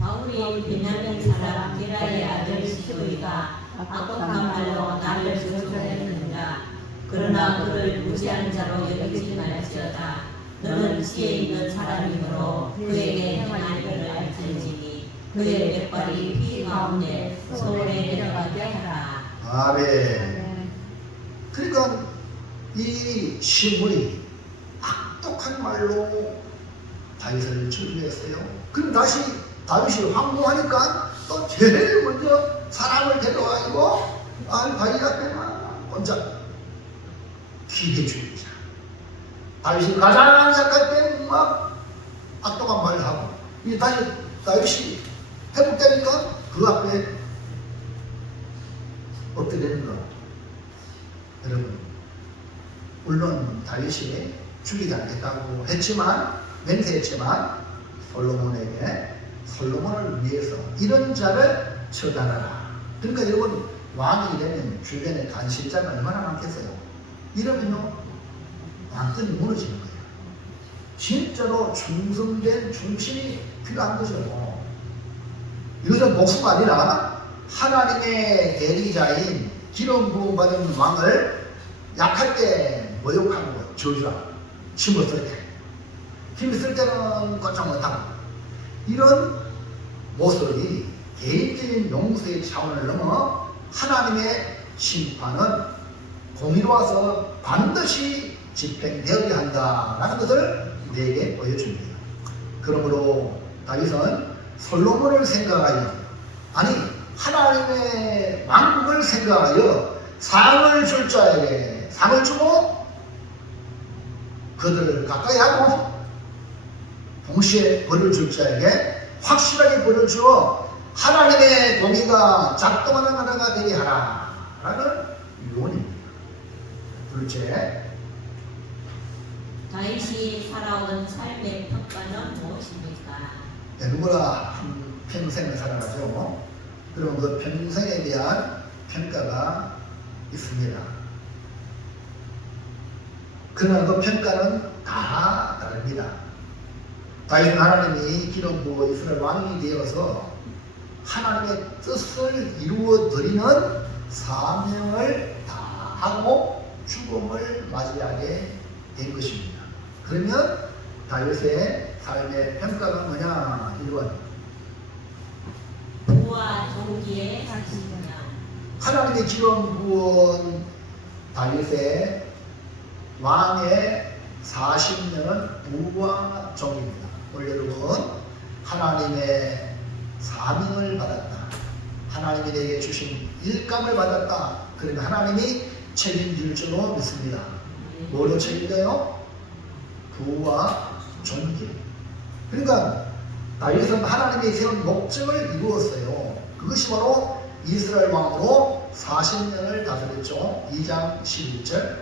바울이 베냐민 사람 게라의 아들 시므이가 악독한 말로 나를 저주했느니라. 그러나 그를 무지한 자로 여기지 말지어다. 너는 지혜 있는 사람이므로 그에게 행한 일을 알지니 그의 백발이 피 가운데 서울에 내려가게 하라. 아멘. 그러니까 이 시므이 악독한 말로 다윗을 저주했어요. 그럼 다시 다윗이 황무하니까 또 제일 먼저 사람을 데려와가지고 다윗 앞에 혼자 기대 죽이자. 다윗이 가장 약할 때 막 악독한 말을 하고 이 다윗이 회복되니까 그 앞에 어떻게 되는가? 여러분 물론 다윗이 죽이지 않겠다고 했지만 맹세했지만 솔로몬을 위해서 이런 자를 처단하라. 그러니까 여러분 왕이 되면 주변에 간신자가 얼마나 많겠어요? 이러면요 완전히 무너지는 거예요. 진짜로 충성된 중심이 필요한 거죠. 이것은 복수가 아니라 하나님의 대리자인 기름 부음 받은 왕을 약할 때 모욕하고 저주하고 힘을 쓸 때, 힘을 쓸 때는 꼼짝 못하고, 이런 모습이 개인적인 용서의 차원을 넘어 하나님의 심판은 공의로워서 반드시 집행되어야 한다라는 것을 우리에게 보여줍니다. 그러므로 다윗은 솔로몬을 생각하여, 아니 하나님의 왕국을 생각하여 상을 줄 자에게 상을 주고 그들을 가까이 하고, 동시에 벌을 줄 자에게 확실하게 벌을 주어 하나님의 공의가 작동하는 나라가 되게 하라 라는 유언입니다. 둘째, 다윗이 살아온 삶의 평가는 무엇입니까? 누구나 한 평생을 살아가죠. 그럼 그 평생에 대한 평가가 있습니다. 그러나 그 평가는 다 다릅니다. 다윗은 하나님이 기름 부어 이스라엘 왕이 되어서 하나님의 뜻을 이루어 드리는 사명을 다하고 죽음을 맞이하게 된 것입니다. 그러면 다윗의 삶의 평가가 뭐냐? 1번, 부와 종기의 사실이냐? 하나님의 기름 부은 다윗의 왕의 40년은 부와 종입니다. 오늘 여러분, 하나님의 사명을 받았다, 하나님이 내게 주신 일감을 받았다, 그러면 하나님이 책임질 줄로 믿습니다. 뭐로 책임져요? 부와 종기. 그러니까 다윗은 하나님이 세운 목적을 이루었어요. 그것이 바로 이스라엘 왕으로 40년을 다스렸죠. 2장 11절.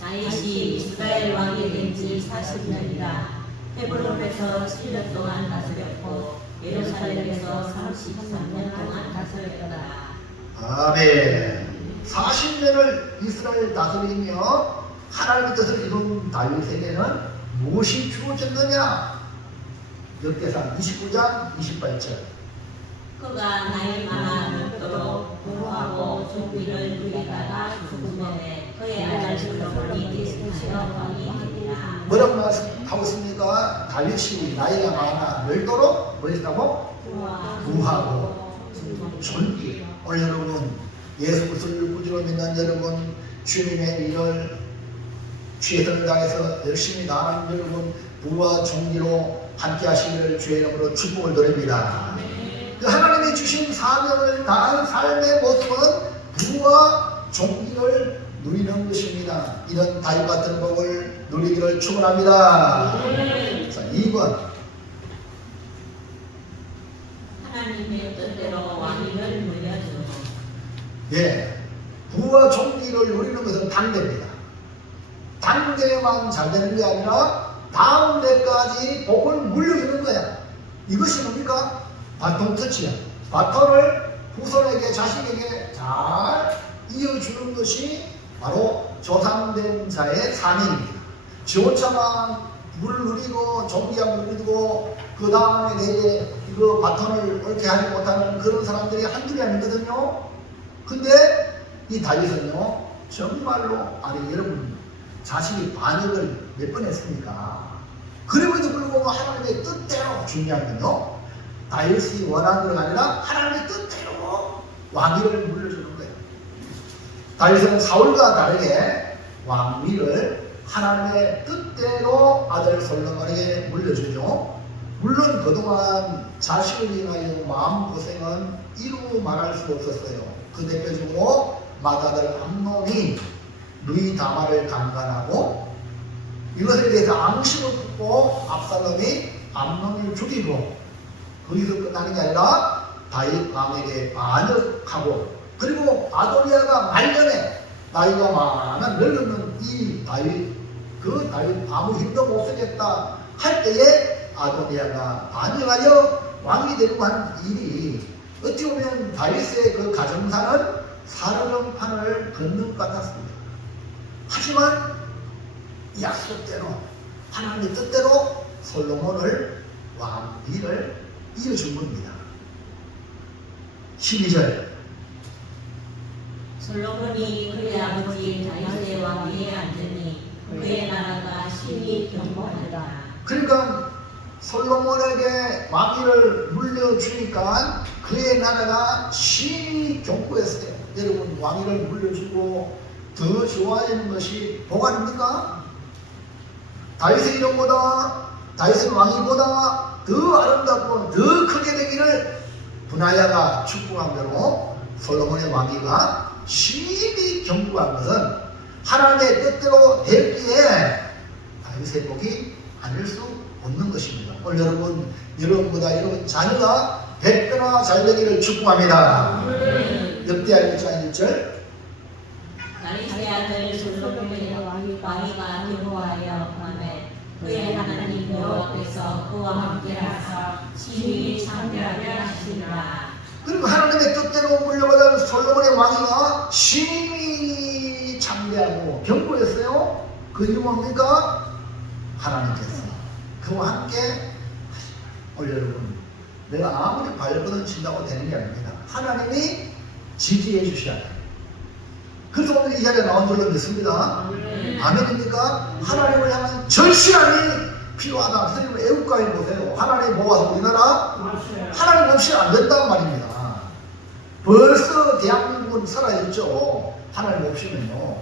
다윗이 이스라엘 왕이 된 지 40년이라 헤브론에서 7년 동안 다스렸고 예루살렘에서 33년 동안 다스렸다. 아멘. 40년을 이스라엘 다스리며 하나님의 뜻을 이룬 다윗에게는 무엇이 주어졌느냐? 역대상 29장 28절. 그가 나이 많아 늙도록 부하고 종기를 누리다가 죽음에 그의 아들 솔로몬이 대신하여 왕이 되니라. 뭐라고 말씀하고 있습니까? 다윗이 나이가 많아 늙도록 뭐 했다고? 부하고 존귀. 오늘 여러분, 예수 그리스도를 구주로 믿는 여러분, 주님의 일을 최선을 다해서 열심히 나아가는 여러분, 부와 존귀로 함께 하시기를 주의 이름으로 축복을 드립니다. 그 하나님이 주신 사명을 다한 삶의 모습은 부와 존귀를 누리는 것입니다. 이런 다윗 같은 복을 누리기를 축원합니다. 자, 2번, 하나님의 뜻대로 왕위를 물려주고. 예, 부와 존귀를 누리는 것은 당대입니다. 당대만 잘 되는 게 아니라 다음 대까지 복을 물려주는 거야. 이것이 뭡니까? 바통 터치야. 바톤을 후손에게, 자식에게 잘 이어주는 것이 바로 조상된 자의 사명입니다. 지 혼자만 물 누리고 존귀함을 누리고 그 다음에 내게 그 바톤을 옳게 하지 못하는 그런 사람들이 한둘이 아니거든요. 근데 이 다윗은요, 정말로, 아니 여러분, 자신이 반역을 몇 번 했습니까? 그럼에도 불구하고 하나님의 뜻대로, 중요한 건요, 다윗이 원하는 것이 아니라 하나님의 뜻대로 왕위를 물려주는 거예요. 다윗은 사울과 다르게 왕위를 하나님의 뜻대로 아들 솔로몬에게 물려주죠. 물론 그동안 자식을 인하여 마음고생은 이루 말할 수 없었어요. 그 대표적으로 맏아들 암논이 누이 다말을 강간하고 이것에 대해서 앙심을 품고 압살롬이 암논을 죽이고, 거기서 끝나는 게 아니라 다윗 왕에게 반역하고, 그리고 아도니아가 말년에 나이가 많아 늙는 이 다윗, 그 다윗 아무 힘도 못 쓰겠다 할 때에 아도니아가 반역하여 왕이 되려고 한 일이 어찌 보면 다윗의 그 가정사는 사르름판을 걷는 것 같았습니다. 하지만 약속대로, 하나님의 뜻대로 솔로몬을 왕위를 이어준 겁니다. 12절. 솔로몬이 그의 아버지 다윗의 왕위에 앉으니 그의 나라가 심히 견고하더라. 그러니까 솔로몬에게 왕위를 물려주니까 그의 나라가 심히 견고했어요. 여러분, 왕위를 물려주고 더 좋아지는 것이 뭐가 아닙니까? 다윗의 이름보다, 다윗의 왕위보다 더 아름답고 더 크게 되기를 분하야가 축복한 대로 솔로몬의 왕위가 심히 견고한 것은 하나님의 뜻대로 됐기에 다윗의 복이 아닐 수 없는 것입니다. 오늘 여러분보다 여러분 자녀가 100배나 잘 되기를 축복합니다. 역대하 1장 1절. 다윗의 아들 솔로몬의 왕위가 견고하여 가매 그의 하나님 여호와께서 그와 함께하사 심히 창대하게 하시니라. 그리고 하나님의 뜻대로 물려받은 솔로몬의 왕위가 심히 창대하고 견고했어요. 그 이유 뭡니까? 하나님께서 그와 함께 하시라. 오늘 여러분, 내가 아무리 발버둥 친다고 되는 게 아닙니다. 하나님이 지지해 주셔야 돼요. 그래서 오늘 이 자리에 나온 줄로 믿습니다. 아멘입니까? 하나님을 향한 절실함이 필요하다. 선생님 애국가에 보세요. 하나님 모아서 우리나라 하나님 없이 안 된다는 말입니다. 벌써 대한민국은 살아있죠. 하나님 없이는요.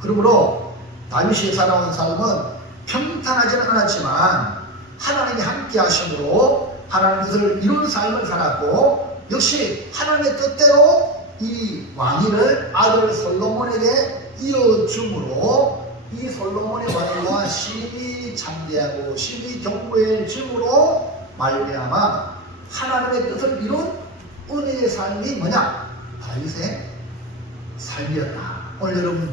그러므로 다윗이 살아온 삶은 평탄하지는 않았지만 하나님이 함께 하심으로 하나님 뜻을 이룬 삶을 살았고, 역시 하나님의 뜻대로 이 왕위를 아들 솔로몬에게 이어줌으로 이 솔로몬의 왕위가 심히 창대하고 심히 견고해짐으로 말미암아 하나님의 뜻을 이룬 은혜의 삶이 뭐냐? 다윗의 삶이었다. 오늘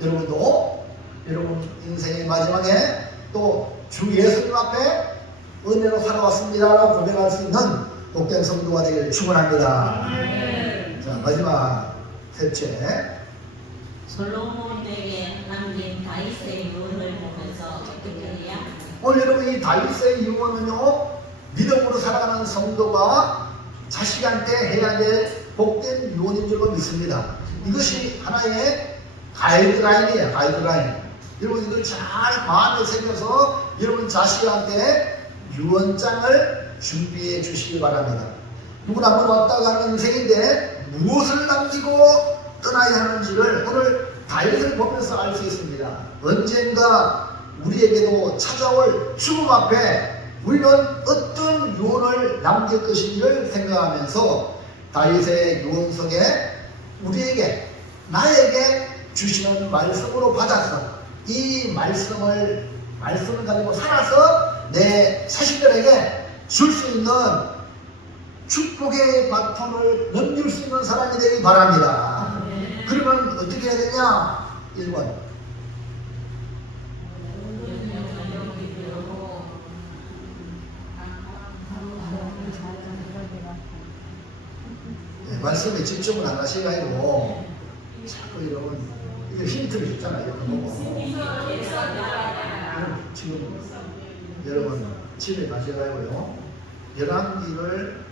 여러분도 여러분 인생의 마지막에 또 주 예수님 앞에 은혜로 살아왔습니다라고 고백할 수 있는 복된 성도가 되기를 축원합니다. 자, 마지막 셋째, 솔로몬에게 남긴 다윗의 유언을 보면서 어떻게 해야? 오늘 여러분 이 다윗의 유언은요, 믿음으로 살아가는 성도가 자식한테 해야 될 복된 유언인 줄로 믿습니다. 이것이 하나의 가이드라인이에요. 가이드라인. 여러분 이걸 잘 마음에 새겨서 여러분 자식한테 유언장을 준비해 주시기 바랍니다. 누구나 한번 왔다 가는 인생인데 무엇을 남기고 떠나야 하는지를 오늘 다윗을 보면서 알 수 있습니다. 언젠가 우리에게도 찾아올 죽음 앞에 우리는 어떤 유언을 남길 것인지를 생각하면서 다윗의 유언 속에 우리에게, 나에게 주시는 말씀으로 받아서 이 말씀을 가지고 살아서 내 자식들에게 줄 수 있는 축복의 바통을 넘길 수 있는 사람이 되길 바랍니다. 그러면 어떻게 해야 되냐? 1번, 말씀에 집중을 안 하시가지고 자꾸 여러분 이게 힌트를 줬잖아요. 지금 여러분 집에 가셔가지고요, 열왕기를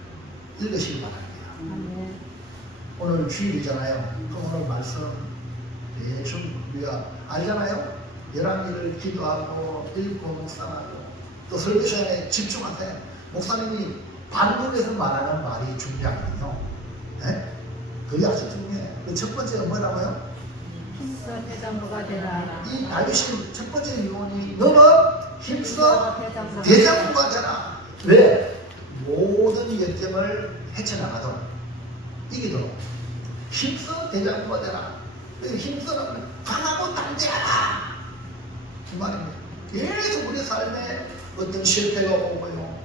읽으시기 바랍니다. 오늘 주일이잖아요. 그럼 오늘 말씀 대충 우리가 알잖아요. 열왕기를 기도하고 읽고 묵상하고 또 설교 시간에 집중하세요. 목사님이 반복해서 말하는 말이 중요하거든요. 네? 그게 아주 중요해요. 첫 번째가 뭐라고요? 힘써 대장부가 되라. 이 다윗의 첫 번째 유언이 너는 힘써 대장부가 되라. 왜? 모든 역경을 헤쳐나가도록 이기도록 힘써 대장부가 되라. 힘써라면 강하고 담대하라. 그 말입니다. 계속 우리 삶에 어떤 실패가 오고요,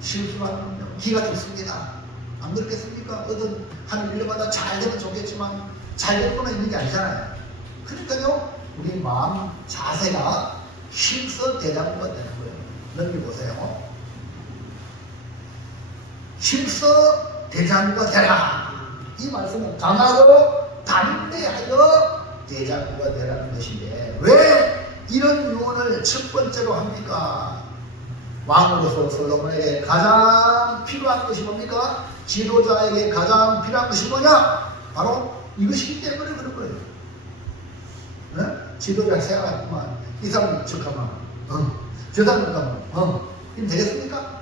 실수하면 기가 죽습니다. 안 그렇겠습니까? 어떤 한 1년마다 잘 되면 좋겠지만 잘 될 거는 있는 게 아니잖아요. 그러니까요, 우리 마음 자세가 힘써 대장부가 되는 거예요. 넘겨보세요. 힘써 대장부가 되라. 이 말씀은 강하고 담대하여 대장부가 되라는 것인데, 왜 이런 유언을 첫 번째로 합니까? 왕으로서 솔로몬에게 가장 필요한 것이 뭡니까? 지도자에게 가장 필요한 것이 뭐냐? 바로 이것이기 때문에 그런 거예요. 지도자 생각하구만. 이 사람 척하면 저 사람 척하면 이럼 되겠습니까?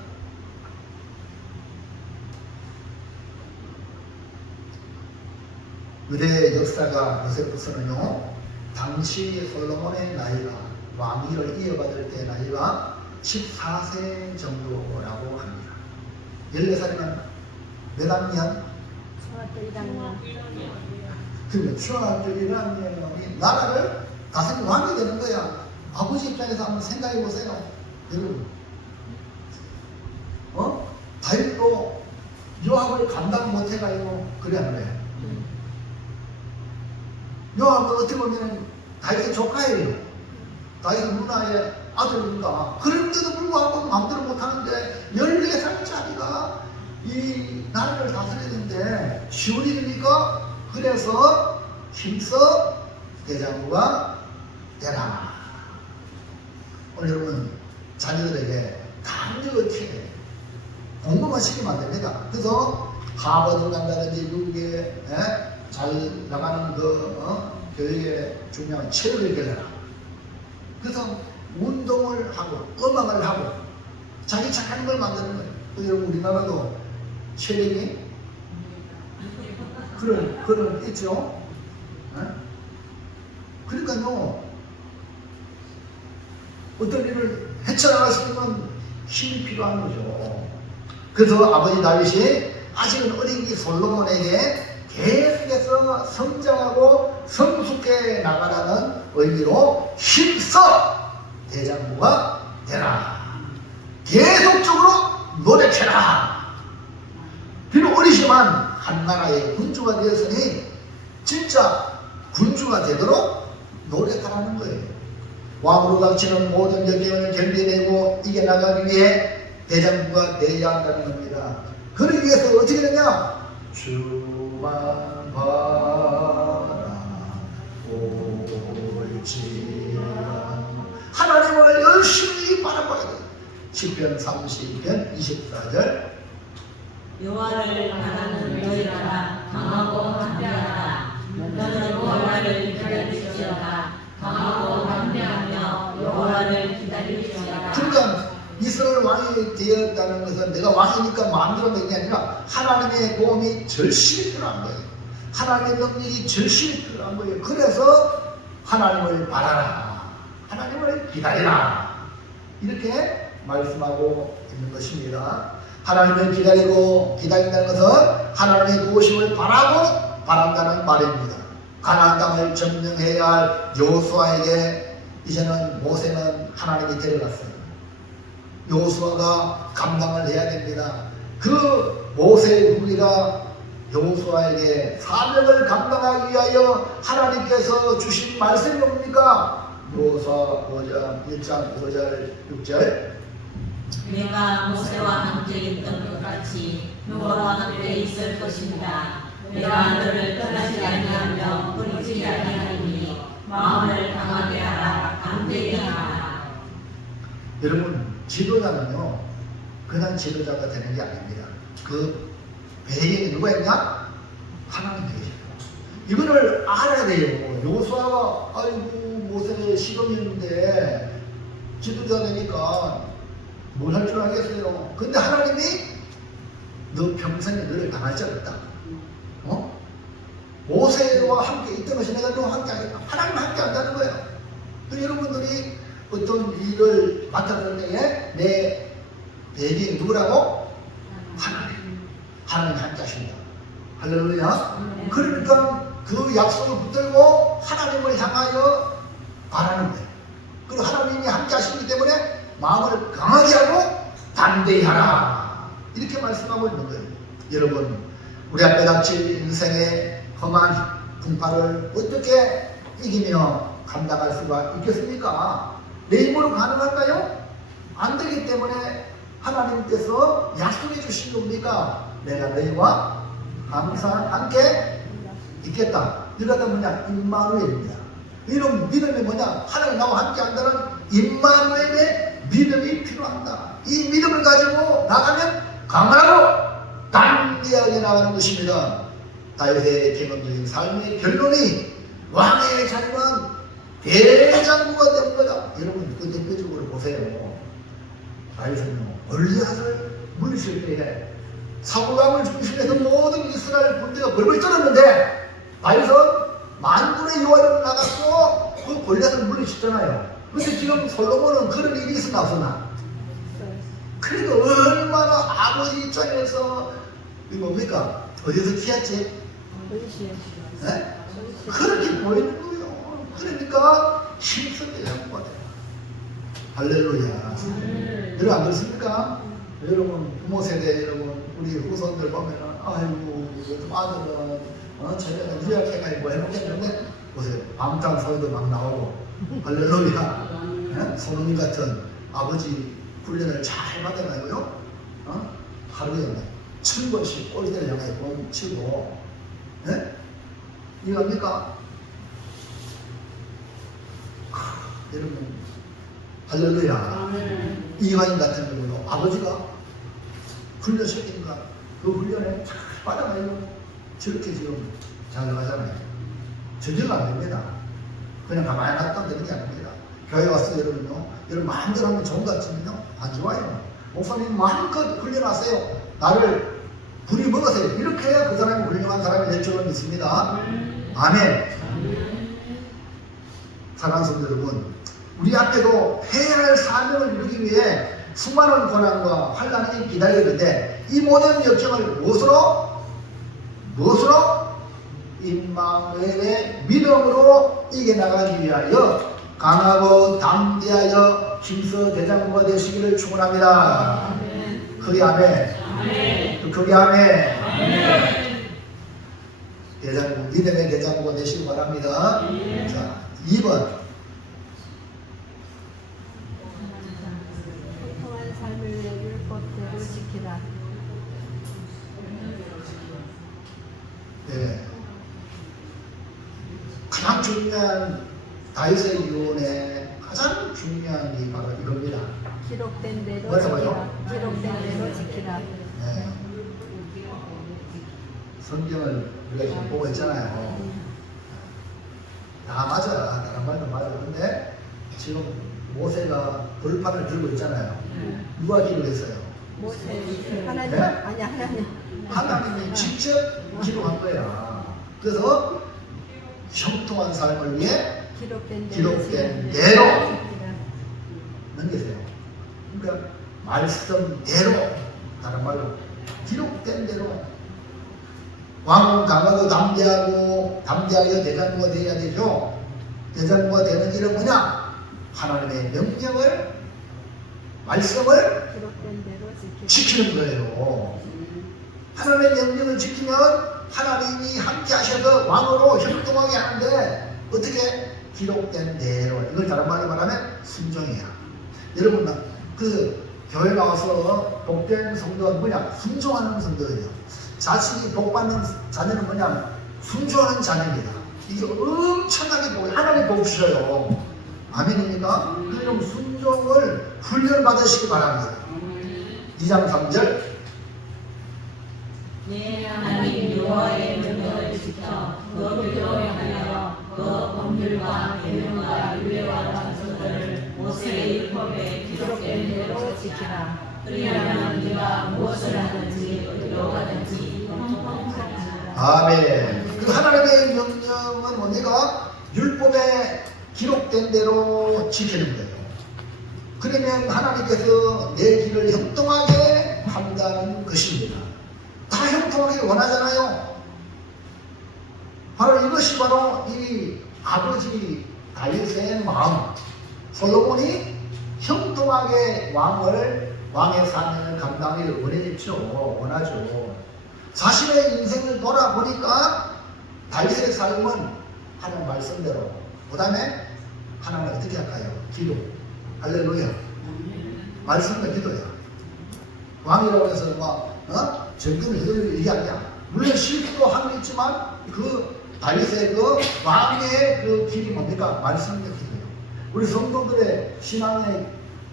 의대의 역사가 요새부터는요, 당시 솔로몬의 나이가, 왕위를 이어받을 때 나이가 14세 정도라고 합니다. 14살이면 몇 학년? 그러니까 중학교 1학년이 나라를 다스린 왕이 되는 거야. 아버지 입장에서 한번 생각해 보세요. 여러분, 다윗도 요압을 감당 못해가지고 그래 안 그래? 요압은 어떻게 보면 다윗의 조카예요. 다윗 누나의 아들입니다. 그런데도 불구하고 마음대로 못하는데 14살짜리가 이 나라를 다스리는데 쉬운 일입니까? 그래서 힘써 대장부가 되라. 오늘 여러분 자녀들에게 강력하게 공부만 시키면 안 됩니다. 그래서 하버드 간다든지 미국에 잘 나가는 교육의 중요한 체력을 길러라. 그래서 운동을 하고 음악을 하고 자기 착한 걸 만드는 거예요. 그래서 여러분 우리나라도 체력이 그런 있죠. 그러니까요, 어떤 일을 헤쳐나갈 수 있는 힘이 필요한 거죠. 그래서 아버지 다윗이 아직은 어린 이 솔로몬에게 계속해서 성장하고 성숙해 나가라는 의미로 힘써 대장부가 되라. 계속적으로 노력해라. 비록 어리지만 한 나라의 군주가 되었으니 진짜 군주가 되도록 노력하라는 거예요. 왕으로 닥치는 모든 역경을 견뎌내고 이겨나가기 위해 대장부가 되어야 한다는 겁니다. 그러기 위해서 어떻게 되냐? 주만 바라볼지라. 하나님을 열심히 바라봐야 돼요. 시편 30편 24절. 여호와를 바라는 너희가 강하고 담대하라. 너는 여호와를 기다릴지어다. 강하고 담대하며 여호와를 기다릴지어다. 그러니까 이스라엘 왕이 되었다는 것은 내가 왕이니까 마음대로 된 게 아니라 하나님의 도움이 절실히 필요한 거예요. 하나님의 능력이 절실히 필요한 거예요. 그래서 하나님을 바라라. 하나님을 기다리라. 이렇게 말씀하고 있는 것입니다. 하나님을 기다린다는 것은 하나님의 도우심을 바란다는 말입니다. 가나안 땅을 점령해야 할 여호수아에게 이제는 모세는 하나님이 데려갔어요. 여호수아가 감당을 해야 됩니다. 그 모세의 무리가 여호수아에게 사명을 감당하기 위하여 하나님께서 주신 말씀이 뭡니까? 여호수아 1장 5절 6절. 내가 모세와 함께 있던 것 같이 너와 함께 있을 것입니다. 내가 너를 떠나지 아니하며 버리지 아니하리니 마음을 강하게 하라. 담대히 하라. 여러분, 지도자는요 그냥 지도자가 되는 게 아닙니다. 그 배경에 누가 있냐? 하나님 계십니다. 이거를 알아야 돼요. 여호수아가 아이고 모세의 시험이었는데 지도자 되니까 뭘 할 줄 알겠어요. 근데 하나님이 너 평생에 너를 당할 줄 알았다. 모세와 함께 있던 것이 내가 너와 함께 하겠다. 하나님과 함께 한다는 거예요. 또 여러분들이 어떤 일을 맡았을 때에 내 배경이 누구라고? 하나님 함께 하신다. 할렐루야. 그러니까 그 약속을 붙들고 하나님을 향하여 바라는 거예요. 그리고 하나님이 함께 하시기 때문에 마음을 강하게 하고 담대히 하라. 이렇게 말씀하고 있는 거예요. 여러분, 우리 앞에 닥칠 인생의 험한 풍파를 어떻게 이기며 감당할 수가 있겠습니까? 내 힘으로 가능할까요? 안 되기 때문에 하나님께서 약속해 주신 겁니까? 내가 너희와 항상 함께 있겠다. 이러다 뭐냐? 임마누엘입니다. 이런 믿음이 뭐냐? 하나님 나와 함께 한다는 임마누엘의 믿음이 필요한다. 이 믿음을 가지고 나가면 강하고 담대하게 나가는 것입니다. 다윗의 경험적인 삶의 결론이 왕의 자리는 대장부가 된 거다. 여러분 그 대표적으로 보세요. 다윗은요 골리앗을 물리칠 때에 사울왕을 중심해서 모든 이스라엘 군대가 벌벌 떨었는데 다윗은 만군의 여호와를 나가서 그 골리앗을 물리쳤잖아요. 근데 지금 솔로몬은 그런 일이 있었나 없었나? 그러니까 얼마나 아버지 입장에서 이거 뭡니까? 어디서 키웠지? 네? 그렇게 보이는 거예요. 그러니까 힘쓰게 되는 거예요. 할렐루야. 여러분 안 그렇습니까? 여러분 부모 세대 여러분 우리 후손들 보면은 아이고 요즘 아들은 쟤네는 유약해가지고 해놓겠는데 보세요. 방탄소년도 막 나오고 할렐루야. 네? 손흥민 같은 아버지 훈련을 잘 받아가고요. 하루에 1000번씩 골대를 향해 공 치고 네? 이해합니까? 여러분 할렐루야. 이완인 같은 경우도 아버지가 훈련시키니까 그 훈련에 잘 받아가지고 저렇게 지금 잘 나가잖아요. 저절로 안 됩니다. 그냥 가만히 놔두면 되는 게 아닙니다. 교회 와서 여러분요, 여러분 마음대로 하면 좋은 것 같지만요, 안 좋아요. 목사님 마음껏 훈련하세요. 나를 부리 먹으세요. 이렇게 해야 그 사람이 훌륭한 사람이 될 줄은 믿습니다. 아멘. 사랑하는 성도 여러분, 우리 앞에도 해야 할 사명을 이루기 위해 수많은 고난과 환난이 기다리는데 이 모든 역경을 무엇으로? 임마누엘의 믿음으로 이겨나가기 위하여 강하고 담대하여 힘써 대장부가 되시기를 축원합니다. 크게 아멘. 크게 아멘. 대장부, 믿음의 대장부가 되시기 바랍니다. 자, 2번. 통한 삶을 내 율법대로 지키라. 네. 가장 중요한 다윗의 유언의 가장 중요한 게 바로 이겁니다. 기록된 대로 뭐라고요? 지키라. 기록된 대로 지키라. 네. 성경을 우리가 지금 보고 있잖아요. 다 맞아. 다른 말도 맞아. 근데 지금 모세가 돌판을 들고 있잖아요. 누가 기록했어요? 모세 하나님 네? 아니 하나님 하나님이 직접 기록한 거야. 그래서 형통한 삶을 위해 기록된 기록된 지키라. 대로 넘기세요. 그러니까 말씀대로, 다른 말로 기록된 대로 왕은 강하고 담대하여 대장부가 되어야 되죠. 대장부가 되는 일은 뭐냐? 하나님의 명령을, 말씀을 기록된 대로 지키라. 지키는 거예요. 하나님의 명령을 지키면 하나님이 함께 하셔서 왕으로 형통하게 하는데 어떻게? 기록된 대로. 이걸 다른 말로 말하면 순종이야. 여러분 그 교회 나와서 복된 성도는 뭐냐? 순종하는 성도예요. 자식이 복받는 자녀는 뭐냐? 순종하는 자녀입니다. 이게 엄청나게 복이 하나님 복 주셔요. 아멘입니까? 그럼 순종을 훈련 받으시기 바랍니다. 2장 3절. 내 하나님 여호와의 명령을 지켜 그들로 행하여 그 법률과 계명과 율례와 단서들을 모세의 율법에 기록된 대로 지키라. 그리하면 네가 무엇을 하든지 어디로 가든지 형통하리라. 아멘. 그 하나님의 명령은 뭡니까? 율법에 기록된 대로 지키는 거예요. 그러면 하나님께서 내 길을 형통하게 한다는 것입니다. 다 형통하길 원하잖아요. 바로 이것이 바로 이 아버지 다윗의 마음. 솔로몬이 형통하게 왕의 사명을 감당하기를 원하죠. 자신의 인생을 돌아보니까 다윗의 삶은 하나님 말씀대로, 그 다음에 하나님을 어떻게 할까요? 기도. 할렐루야. 말씀과 기도야. 왕이라고 해서 정금을 기도를 이게 아니야. 물론 실수도 하고 있지만 그 다윗의 그 왕의 그 길이 뭡니까? 말씀과 기도예요. 우리 성도들의 신앙의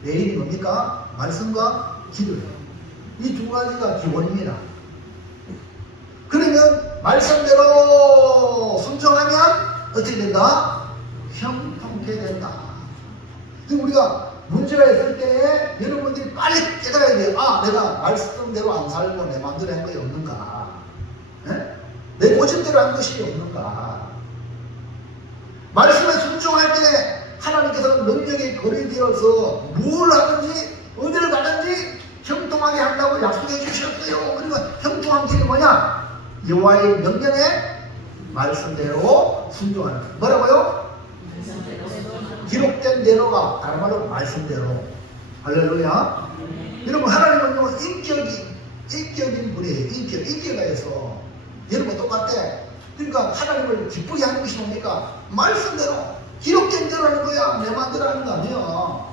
내일이 뭡니까? 말씀과 기도예요. 이 두 가지가 기본입니다. 그러면 말씀대로 순종하면 어떻게 된다? 형통케 된다. 우리가 문제가 있을 때 여러분들이 빨리 깨달아야 돼요. 아, 내가 말씀대로 안 살고 내 마음대로 한 것이 없는가? 네? 내 고집대로 한 것이 없는가? 말씀에 순종할 때 하나님께서는 능력이 거리되어서 뭘 하든지 어디를 가든지 형통하게 한다고 약속해 주셨어요. 그리고 형통한 길이 뭐냐? 여호와의 명령에 말씀대로 순종하는 거예요. 뭐라고요? 기록된 대로가 다른 말로 말씀대로. 할렐루야. 여러분, 하나님은요 인격인 분이에요. 인격에 해서 여러분 똑같아. 그러니까 하나님을 기쁘게 하는 것이 뭡니까? 말씀대로 기록된 대로 하는 거야. 내 마음대로 하는 거 아니야.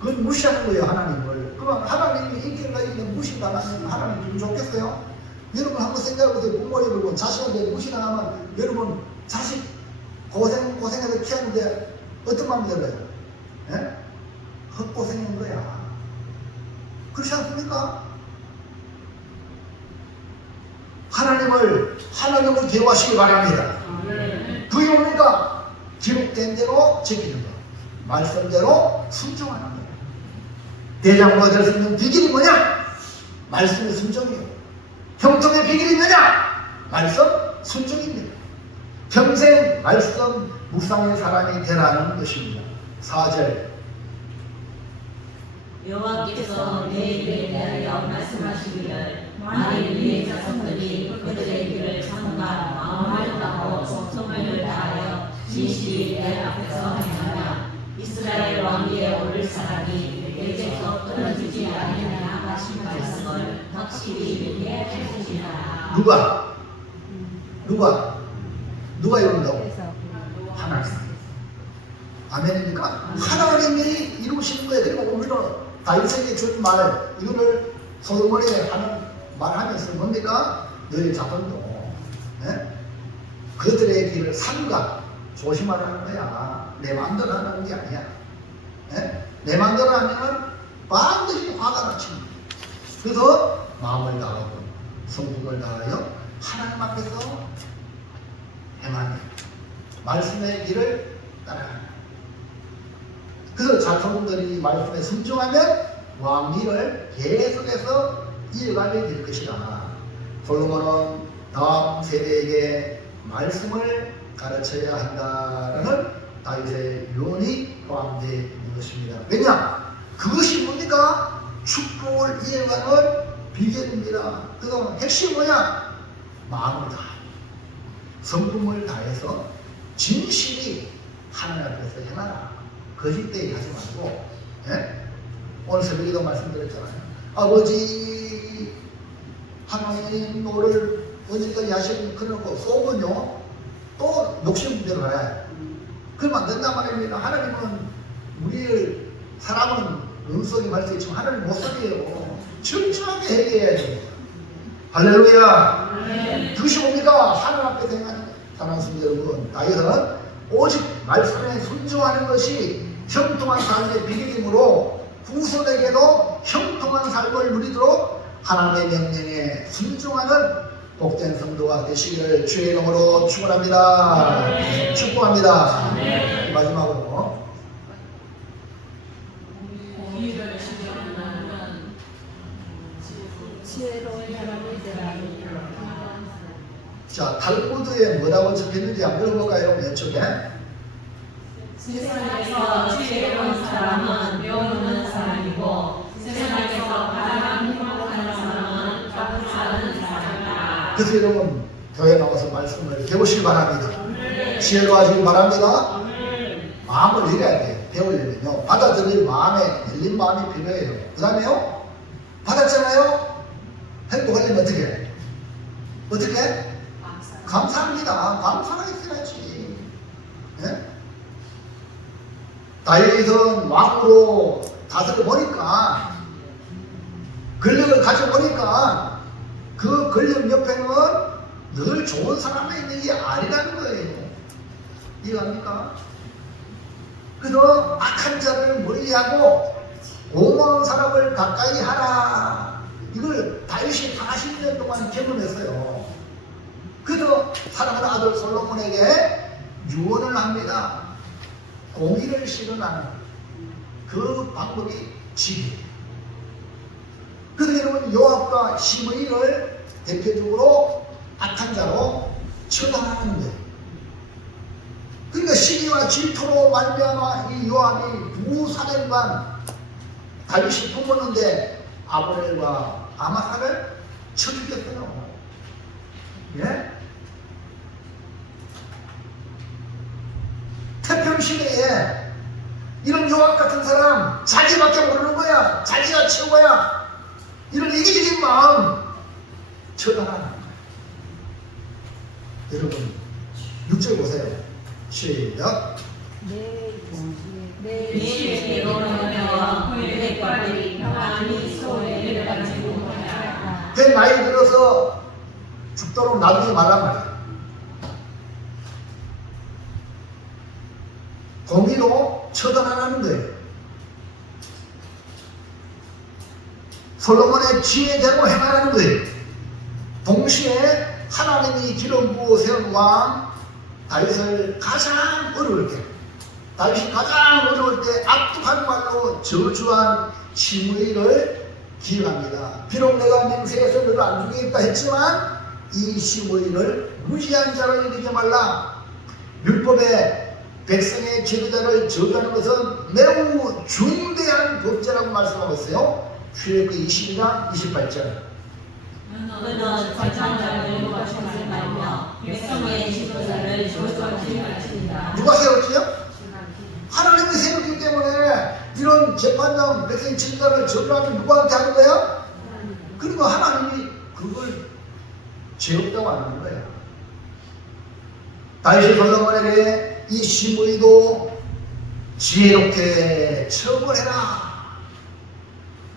그건 무시하는 거예요, 하나님을. 그럼 하나님이 인격을 가지고 무시당하면 하나님 기분 좋겠어요? 여러분 한번 생각해보세요. 부모님을 자식한테 무시당하면 여러분 자식 고생해서 키웠는데 어떤 마음이 들어요? 예? 헛고생인 거야. 그렇지 않습니까? 하나님을 대화하시기 바랍니다. 그게 뭡니까? 기록된 대로 지키는 것, 말씀대로 순종하는 거예요. 대장부가 될 수 있는 비결이 뭐냐? 말씀의 순종이에요. 형통의 비결이 뭐냐? 말씀 순종입니다. 평생 말씀 묵상의 사람이 되라는 것입니다. 4절. 여호와께서 내 일에 대하여 말씀하시기를 만일 네 자손들이 그들의 길을 삼가 마음을 다하고 정성을 다하여 진실이 내 앞에서 행하며 이스라엘 왕위에 오를 사람이 내게서 끊어지지 아니하냐 하신 말씀을 확실히 믿게 하시리라. 누가 이룬다고? 그래서 하나님. 아멘입니까? 하나님이 이루시는 거예요. 그리고 우리는 다윗에게 준 말, 이거를 솔로몬이 하는 말하면서 뭡니까? 너희 자손도 그들의 길을 삼가 조심하라는 거야. 내 마음대로 하는 게 아니야. 내 마음대로 하면 반드시 화가 나칩니다. 그래서 마음을 다하고 성품을 다하여 하나님 앞에서 행하며 말씀의 길을 따라가는. 그래서 자손들이 말씀에 순종하면 왕위를 계속해서 이어가게 될 것이다. 솔로몬은 다음 세대에게 말씀을 가르쳐야 한다는 다윗의 유언이 포함되어 있는 것입니다. 왜냐? 그것이 뭡니까? 축복을 이어가는 비결입니다. 그래서 핵심이 뭐냐? 마음을 다하고 성품을 다해서 진실이 하나님 앞에서 행하라. 거짓되게 하지 말고. 오늘 새벽에도 말씀드렸잖아요. 아버지 하나님 너를 언제까지 하시는 그러고 속은요 또 욕심대로 해. 그러면 안 된단 말입니다. 하나님은 우리를 사람은 눈속에 말 수 있지만 하나님 못속이에요. 철저하게 해결해야죠. 할렐루야. 그것이 뭡니까? 하나님 앞에 행하는 사랑하는 여러분, 다윗은 오직 말씀에 순종하는 것이 형통한 삶의 비결이므로 후손에게도 형통한 삶을 누리도록 하나님의 명령에 순종하는 복된 성도가 되시기를 주의 이름으로 축원합니다. 축복합니다. 마지막으로 지혜로운 사람이 되라. 자, 탈무드에 뭐라고 적혀있는지 한번 읽어볼까요? 왼쪽에 세상에서 지혜로운 사람은 배우는 사람이고 세상에서 가장 행복한 사람은 격사하는 사람이다. 그래서 여러분 교회 나와서 말씀을 배우시기 바랍니다. 지혜로워지기 바랍니다. 마음을 열어야 돼요. 배우려면요. 받아들일 마음에 열린 마음이 필요해요. 그 다음에요. 받았잖아요. 행복하려면 어떻게 해? 어떻게 해? 감사합니다. 감사가 있어야지. 다윗은 왕으로 다스려 보니까 권력을 가져보니까 그 권력 옆에는 늘 좋은 사람이 있는 게 아니라는 거예요. 이해합니까? 그래서 악한 자를 멀리하고 고마운 사람을 가까이 하라. 이걸 다윗이 40년 동안 경험했어요. 그래서 사랑하는 아들 솔로몬에게 유언을 합니다. 공의를 실현하는 그 방법이 지혜예요. 그래서 여러분 요압과 시므이를 대표적으로 악한 자로 처단하는 거예요. 그러니까 시기와 질투로 말미암아 이 요압이 두 사령관 다윗이 품었는데 아브넬과 아마사를 쳐 죽였어요. 예? 태평시대에 이런 요압 같은 사람 자기밖에 모르는 거야. 자기가 최고야. 이런 이기적인 마음 처단하는 거야. 여러분 6절 보세요. 시작. 내 지혜로 너와 그 백발이 평안히 소외를 가지고 모여라. 그 나이 들어서 죽도록 놔두지 말란 말이야. 공의로 처단하라는 거예요. 솔로몬의 지혜대로 행하라는 거예요. 동시에 하나님이 기름 부어 세운 왕 다윗을 가장 어려울 때, 다윗이 가장 어려울 때 악독한 말로 저주한 시므이를 기억합니다. 비록 내가 맹세해서 너를 안 죽이겠다 했지만 이 시므이를 무지한 자로 여기지 말라. 율법에 백성의 제도자를 저주하는 것은 매우 중대한 법제라고 말씀하고 있어요. 출애굽기 22장 28절. 너는 재판장을 모독하지 말며 백성의 지도자를 저주하지 말지니라. 누가 세웠지요? 하나님이 세웠기 때문에 이런 재판장 백성의 지도자를 저주하면 누구한테 하는 거야? 그리고 하나님이 그걸 죄 없다고 하는 거예요. 다윗이 솔로몬에게 이 시므이도 지혜롭게 처벌해라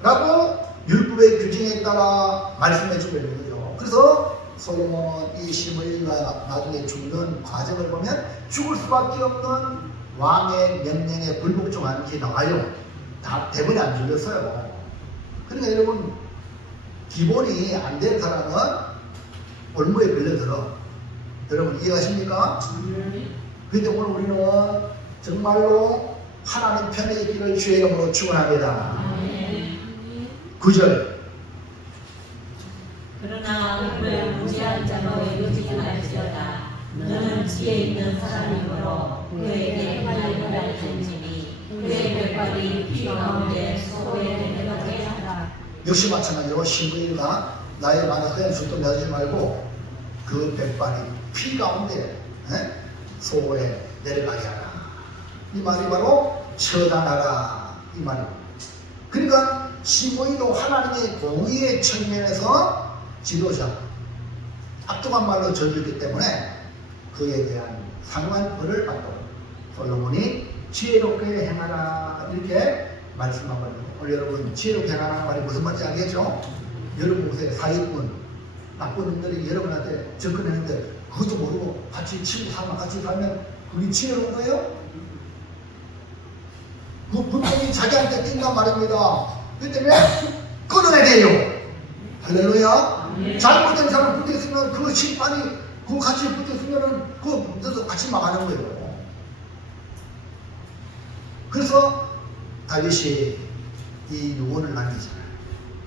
라고 율법의 규정에 따라 말씀해 주고 있는 거죠. 그래서 솔로몬은 이 시므이가 나중에 죽는 과정을 보면 죽을 수밖에 없는 왕의 명령에 불복종하는 게 나와요. 다 대부분 안 죽였어요. 그러니까 여러분 기본이 안 된 사람은 올무에 걸려들어. 여러분 이해하십니까? 그런데 오늘 우리는 정말로 하나님 편에 있기를 주의 이름으로 축원합니다. 9절. 그러나 그를 무지한 자로 여기지 말지어다. 너는 지혜 있는 사람이므로 그에게 하나님을 알지니 그의 백발이 피 가운데 소외되게 하라. 역시 마찬가지로 시므이가 나의 많았던 술도 내지 말고 그 백발이 피 가운데 소에 내려가게 하라. 이 말이 바로 처단하라 이 말입니다. 그러니까 시므이도 하나님의 공의의 측면에서 지도자 악독한 말로 저주했기 때문에 그에 대한 상한 벌을 받고 솔로몬이 지혜롭게 행하라 이렇게 말씀하고 있는 거예요. 오늘 여러분 지혜롭게 행하라는 말이 무슨 말인지 알겠죠? 여러분 보세요. 사기꾼 나쁜 놈들이 여러분한테 접근했는데 그것도 모르고 같이 친구 살면 같이 살면 그게 지혜로운 거예요? 그 분명히 자기한테 뛴단 말입니다. 그 때문에 끊어야 돼요. 할렐루야. 잘못된 사람 붙어 있으면 그 심판이 그 같이 붙어 있으면은 그것도 같이 망하는 거예요. 그래서 다윗이 이 유언을 남기잖아요.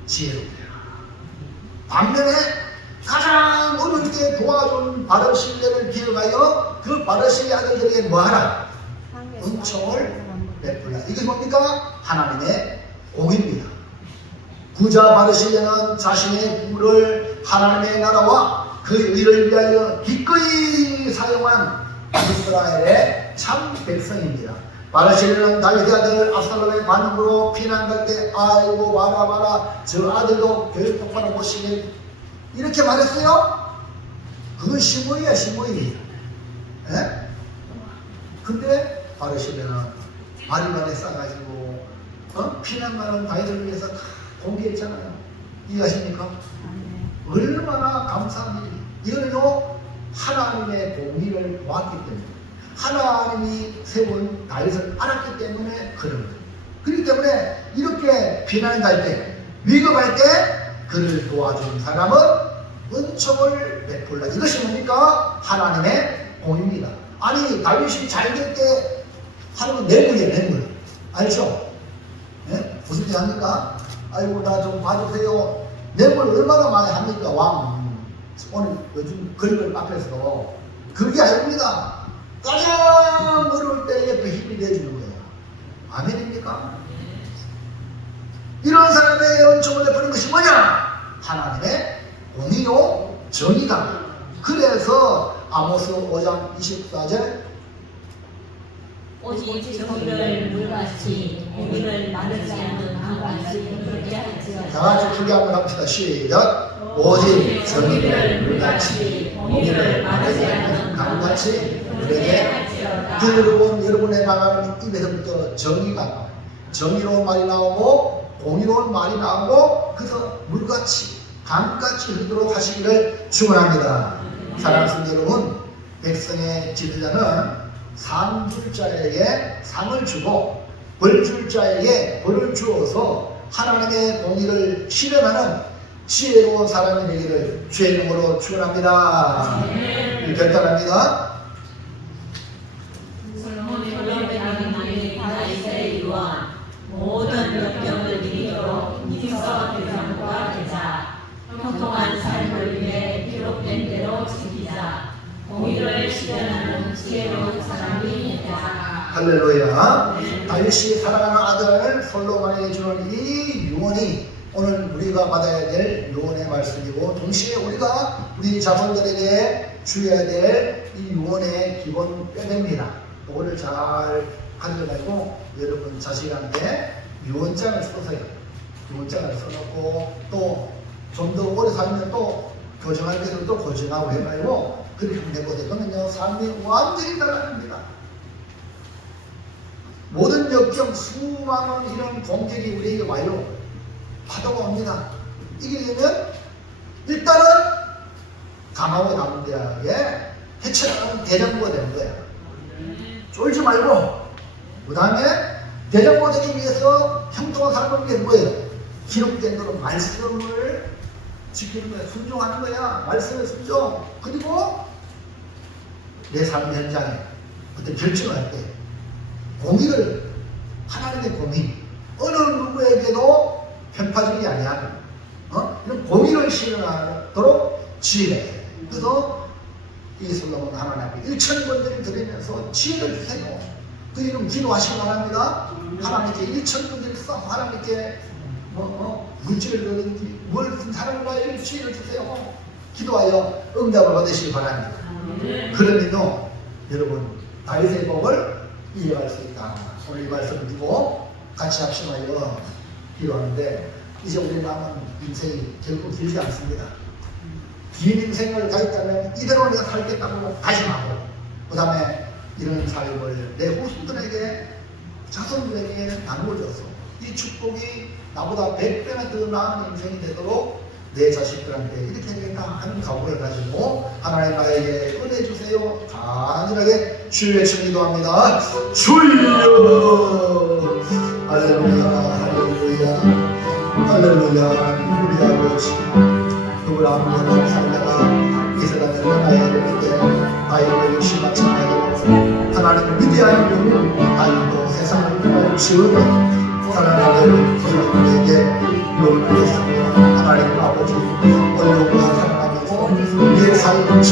지혜롭게. 반면에 가장 어렵게 도와준 바르실레를 기억하여 그 바르실레 아들들에게 뭐하라? 은총을 베풀라. 이게 뭡니까? 하나님의 공입니다. 부자 바르실레는 자신의 부를 하나님의 나라와 그 의를 위하여 기꺼이 사용한 이스라엘의 참 백성입니다. 바르실레는 다윗의 아들 압살롬의 반응으로 피난갈 때 아이고 봐라 저 아들도 교육 똑바로 보시길 이렇게 말했어요. 그건 시므이야 시므이. 예? 근데 바르실레는 마리만에 싸가지고 피난가는 다윗을 위해서 다 공개했잖아요. 이해하십니까? 얼마나 감사한 일이. 이거는요 하나님의 공의를 보았기 때문에 하나님이 세운 다윗을 알았기 때문에 그런 거예요. 그렇기 때문에 이렇게 비난할 때 위급할 때 그를 도와준 사람은 은총을 베풀라. 이것이 뭡니까? 하나님의 공입니다. 아니 다윗이 잘 될 때 하는 건 뇌물이에요. 뇌물. 알죠? 네? 무슨 얘기 합니까? 아이고 나 좀 봐주세요. 뇌물 얼마나 많이 합니까? 왕 오늘 요즘 그림을 앞에서 그게 아닙니다. 가장 어려울 때 옆에 힘이 돼주는 거예요. 아멘입니까? 이런 사람의 은총을 베푸는 것이 뭐냐? 하나님의 공의요 정의다. 그래서 아모스 5장 24절 오직 정의를 물같이 공의를 마르지 않는 강같이 그렇게 할지어다. 다 같이 크게 한번 합시다. 시작. 오직 정의를 물같이 공의를 마르지 않는 강같이 그렇게 할지어다. 여러분의 나가는 입에서부터 정의로운 말이 나오고 공의로운 말이 나오고 그래서 물같이 강같이 흐르도록 하시기를 축원합니다. 사랑하는 여러분, 백성의 지도자는 상 줄 자에게 상을 주고 벌 줄 자에게 벌을 주어서 하나님의 공의를 실현하는 지혜로운 사람이 되기를 주의 이름으로 축원합니다. 결단합니다. 솔로몬이 다윗의 유언 모든 역경을 이기도록 힘써 대장과 되자. 평통한 삶을 위해 기록된 대로 지키자. 공의를 실현하는 지혜로운 사람이 되자. 할렐루야. 다윗이 사랑하는 아들을 솔로몬에게 주는 이 유언이 오늘 우리가 받아야 될 유언의 말씀이고 동시에 우리가 우리 자손들에게 주어야 될 이 유언의 기본 뼈대입니다. 그거를 잘 가져가지고 여러분 자식한테 유언장을 써서요. 유언장을 써놓고 또 좀 더 오래 살면 또 교정할 때도 또 고정하고 해가지고 그렇게 하면 되거든요. 그러면요 삶이 완전히 달라집니다. 모든 역경 수많은 이런 공격이 우리에게 와요. 파도가 옵니다. 이게 되면 일단은 강하고 남은 대학에 해체하는 대장부가 되는 거야. 쫄지 말고 그 다음에 대장부가 되기 위해서 형통한 삶을 위해 뭐예요? 기록된 대로 말씀을 지키는 거야. 순종하는 거야. 말씀에 순종. 그리고 내 삶 현장에 어떤 결정을 할 때 공의를 하나님의 공의 어느 누구에게도 편파적이 아니하고 이런 공의를 실현하도록 지혜. 그래서 이 솔로몬 하나님 앞에 1,000번제를 드리면서 지혜를 주세요. 그 이름 기도하시기 바랍니다. 하나님께 1,000번제를 써서 하나님께 물질을 넣든지 뭘 사랑을 하여 지혜를 주세요. 기도하여 응답을 받으시기 바랍니다. 그러면요 여러분 다윗의 복을 이해할 수 있다. 오늘 이 말씀을 두고 같이 합심하여 기도하는데 이제 우리 남은 인생이 결코 길지 않습니다. 긴 인생을 가졌다면 이대로 내가 살겠다고 다짐하고 그 다음에 이런 삶을 내 후손들에게 자손들에게 나누어줘서 이 축복이 나보다 100배나 더 나은 인생이 되도록 내 자식들한테 이렇게 되겠다 하는 각오를 가지고 하나님 나에게 은혜 주세요. 간절하게 주의 외쳐 기도합니다. 주여 할렐루야 할렐루야 할렐루야. 우리 아버지 누굴 아무거나 살다가 이 세상에 떠나야 되는데 아이고 역시 마찬가지로 하나님을 위대한 이름으로 아이고 세상을 떠나 지으면 하나님을 저희에게 요구했습니다. 하나님 아버지 얼룩과 사랑하면서 우리의 삶을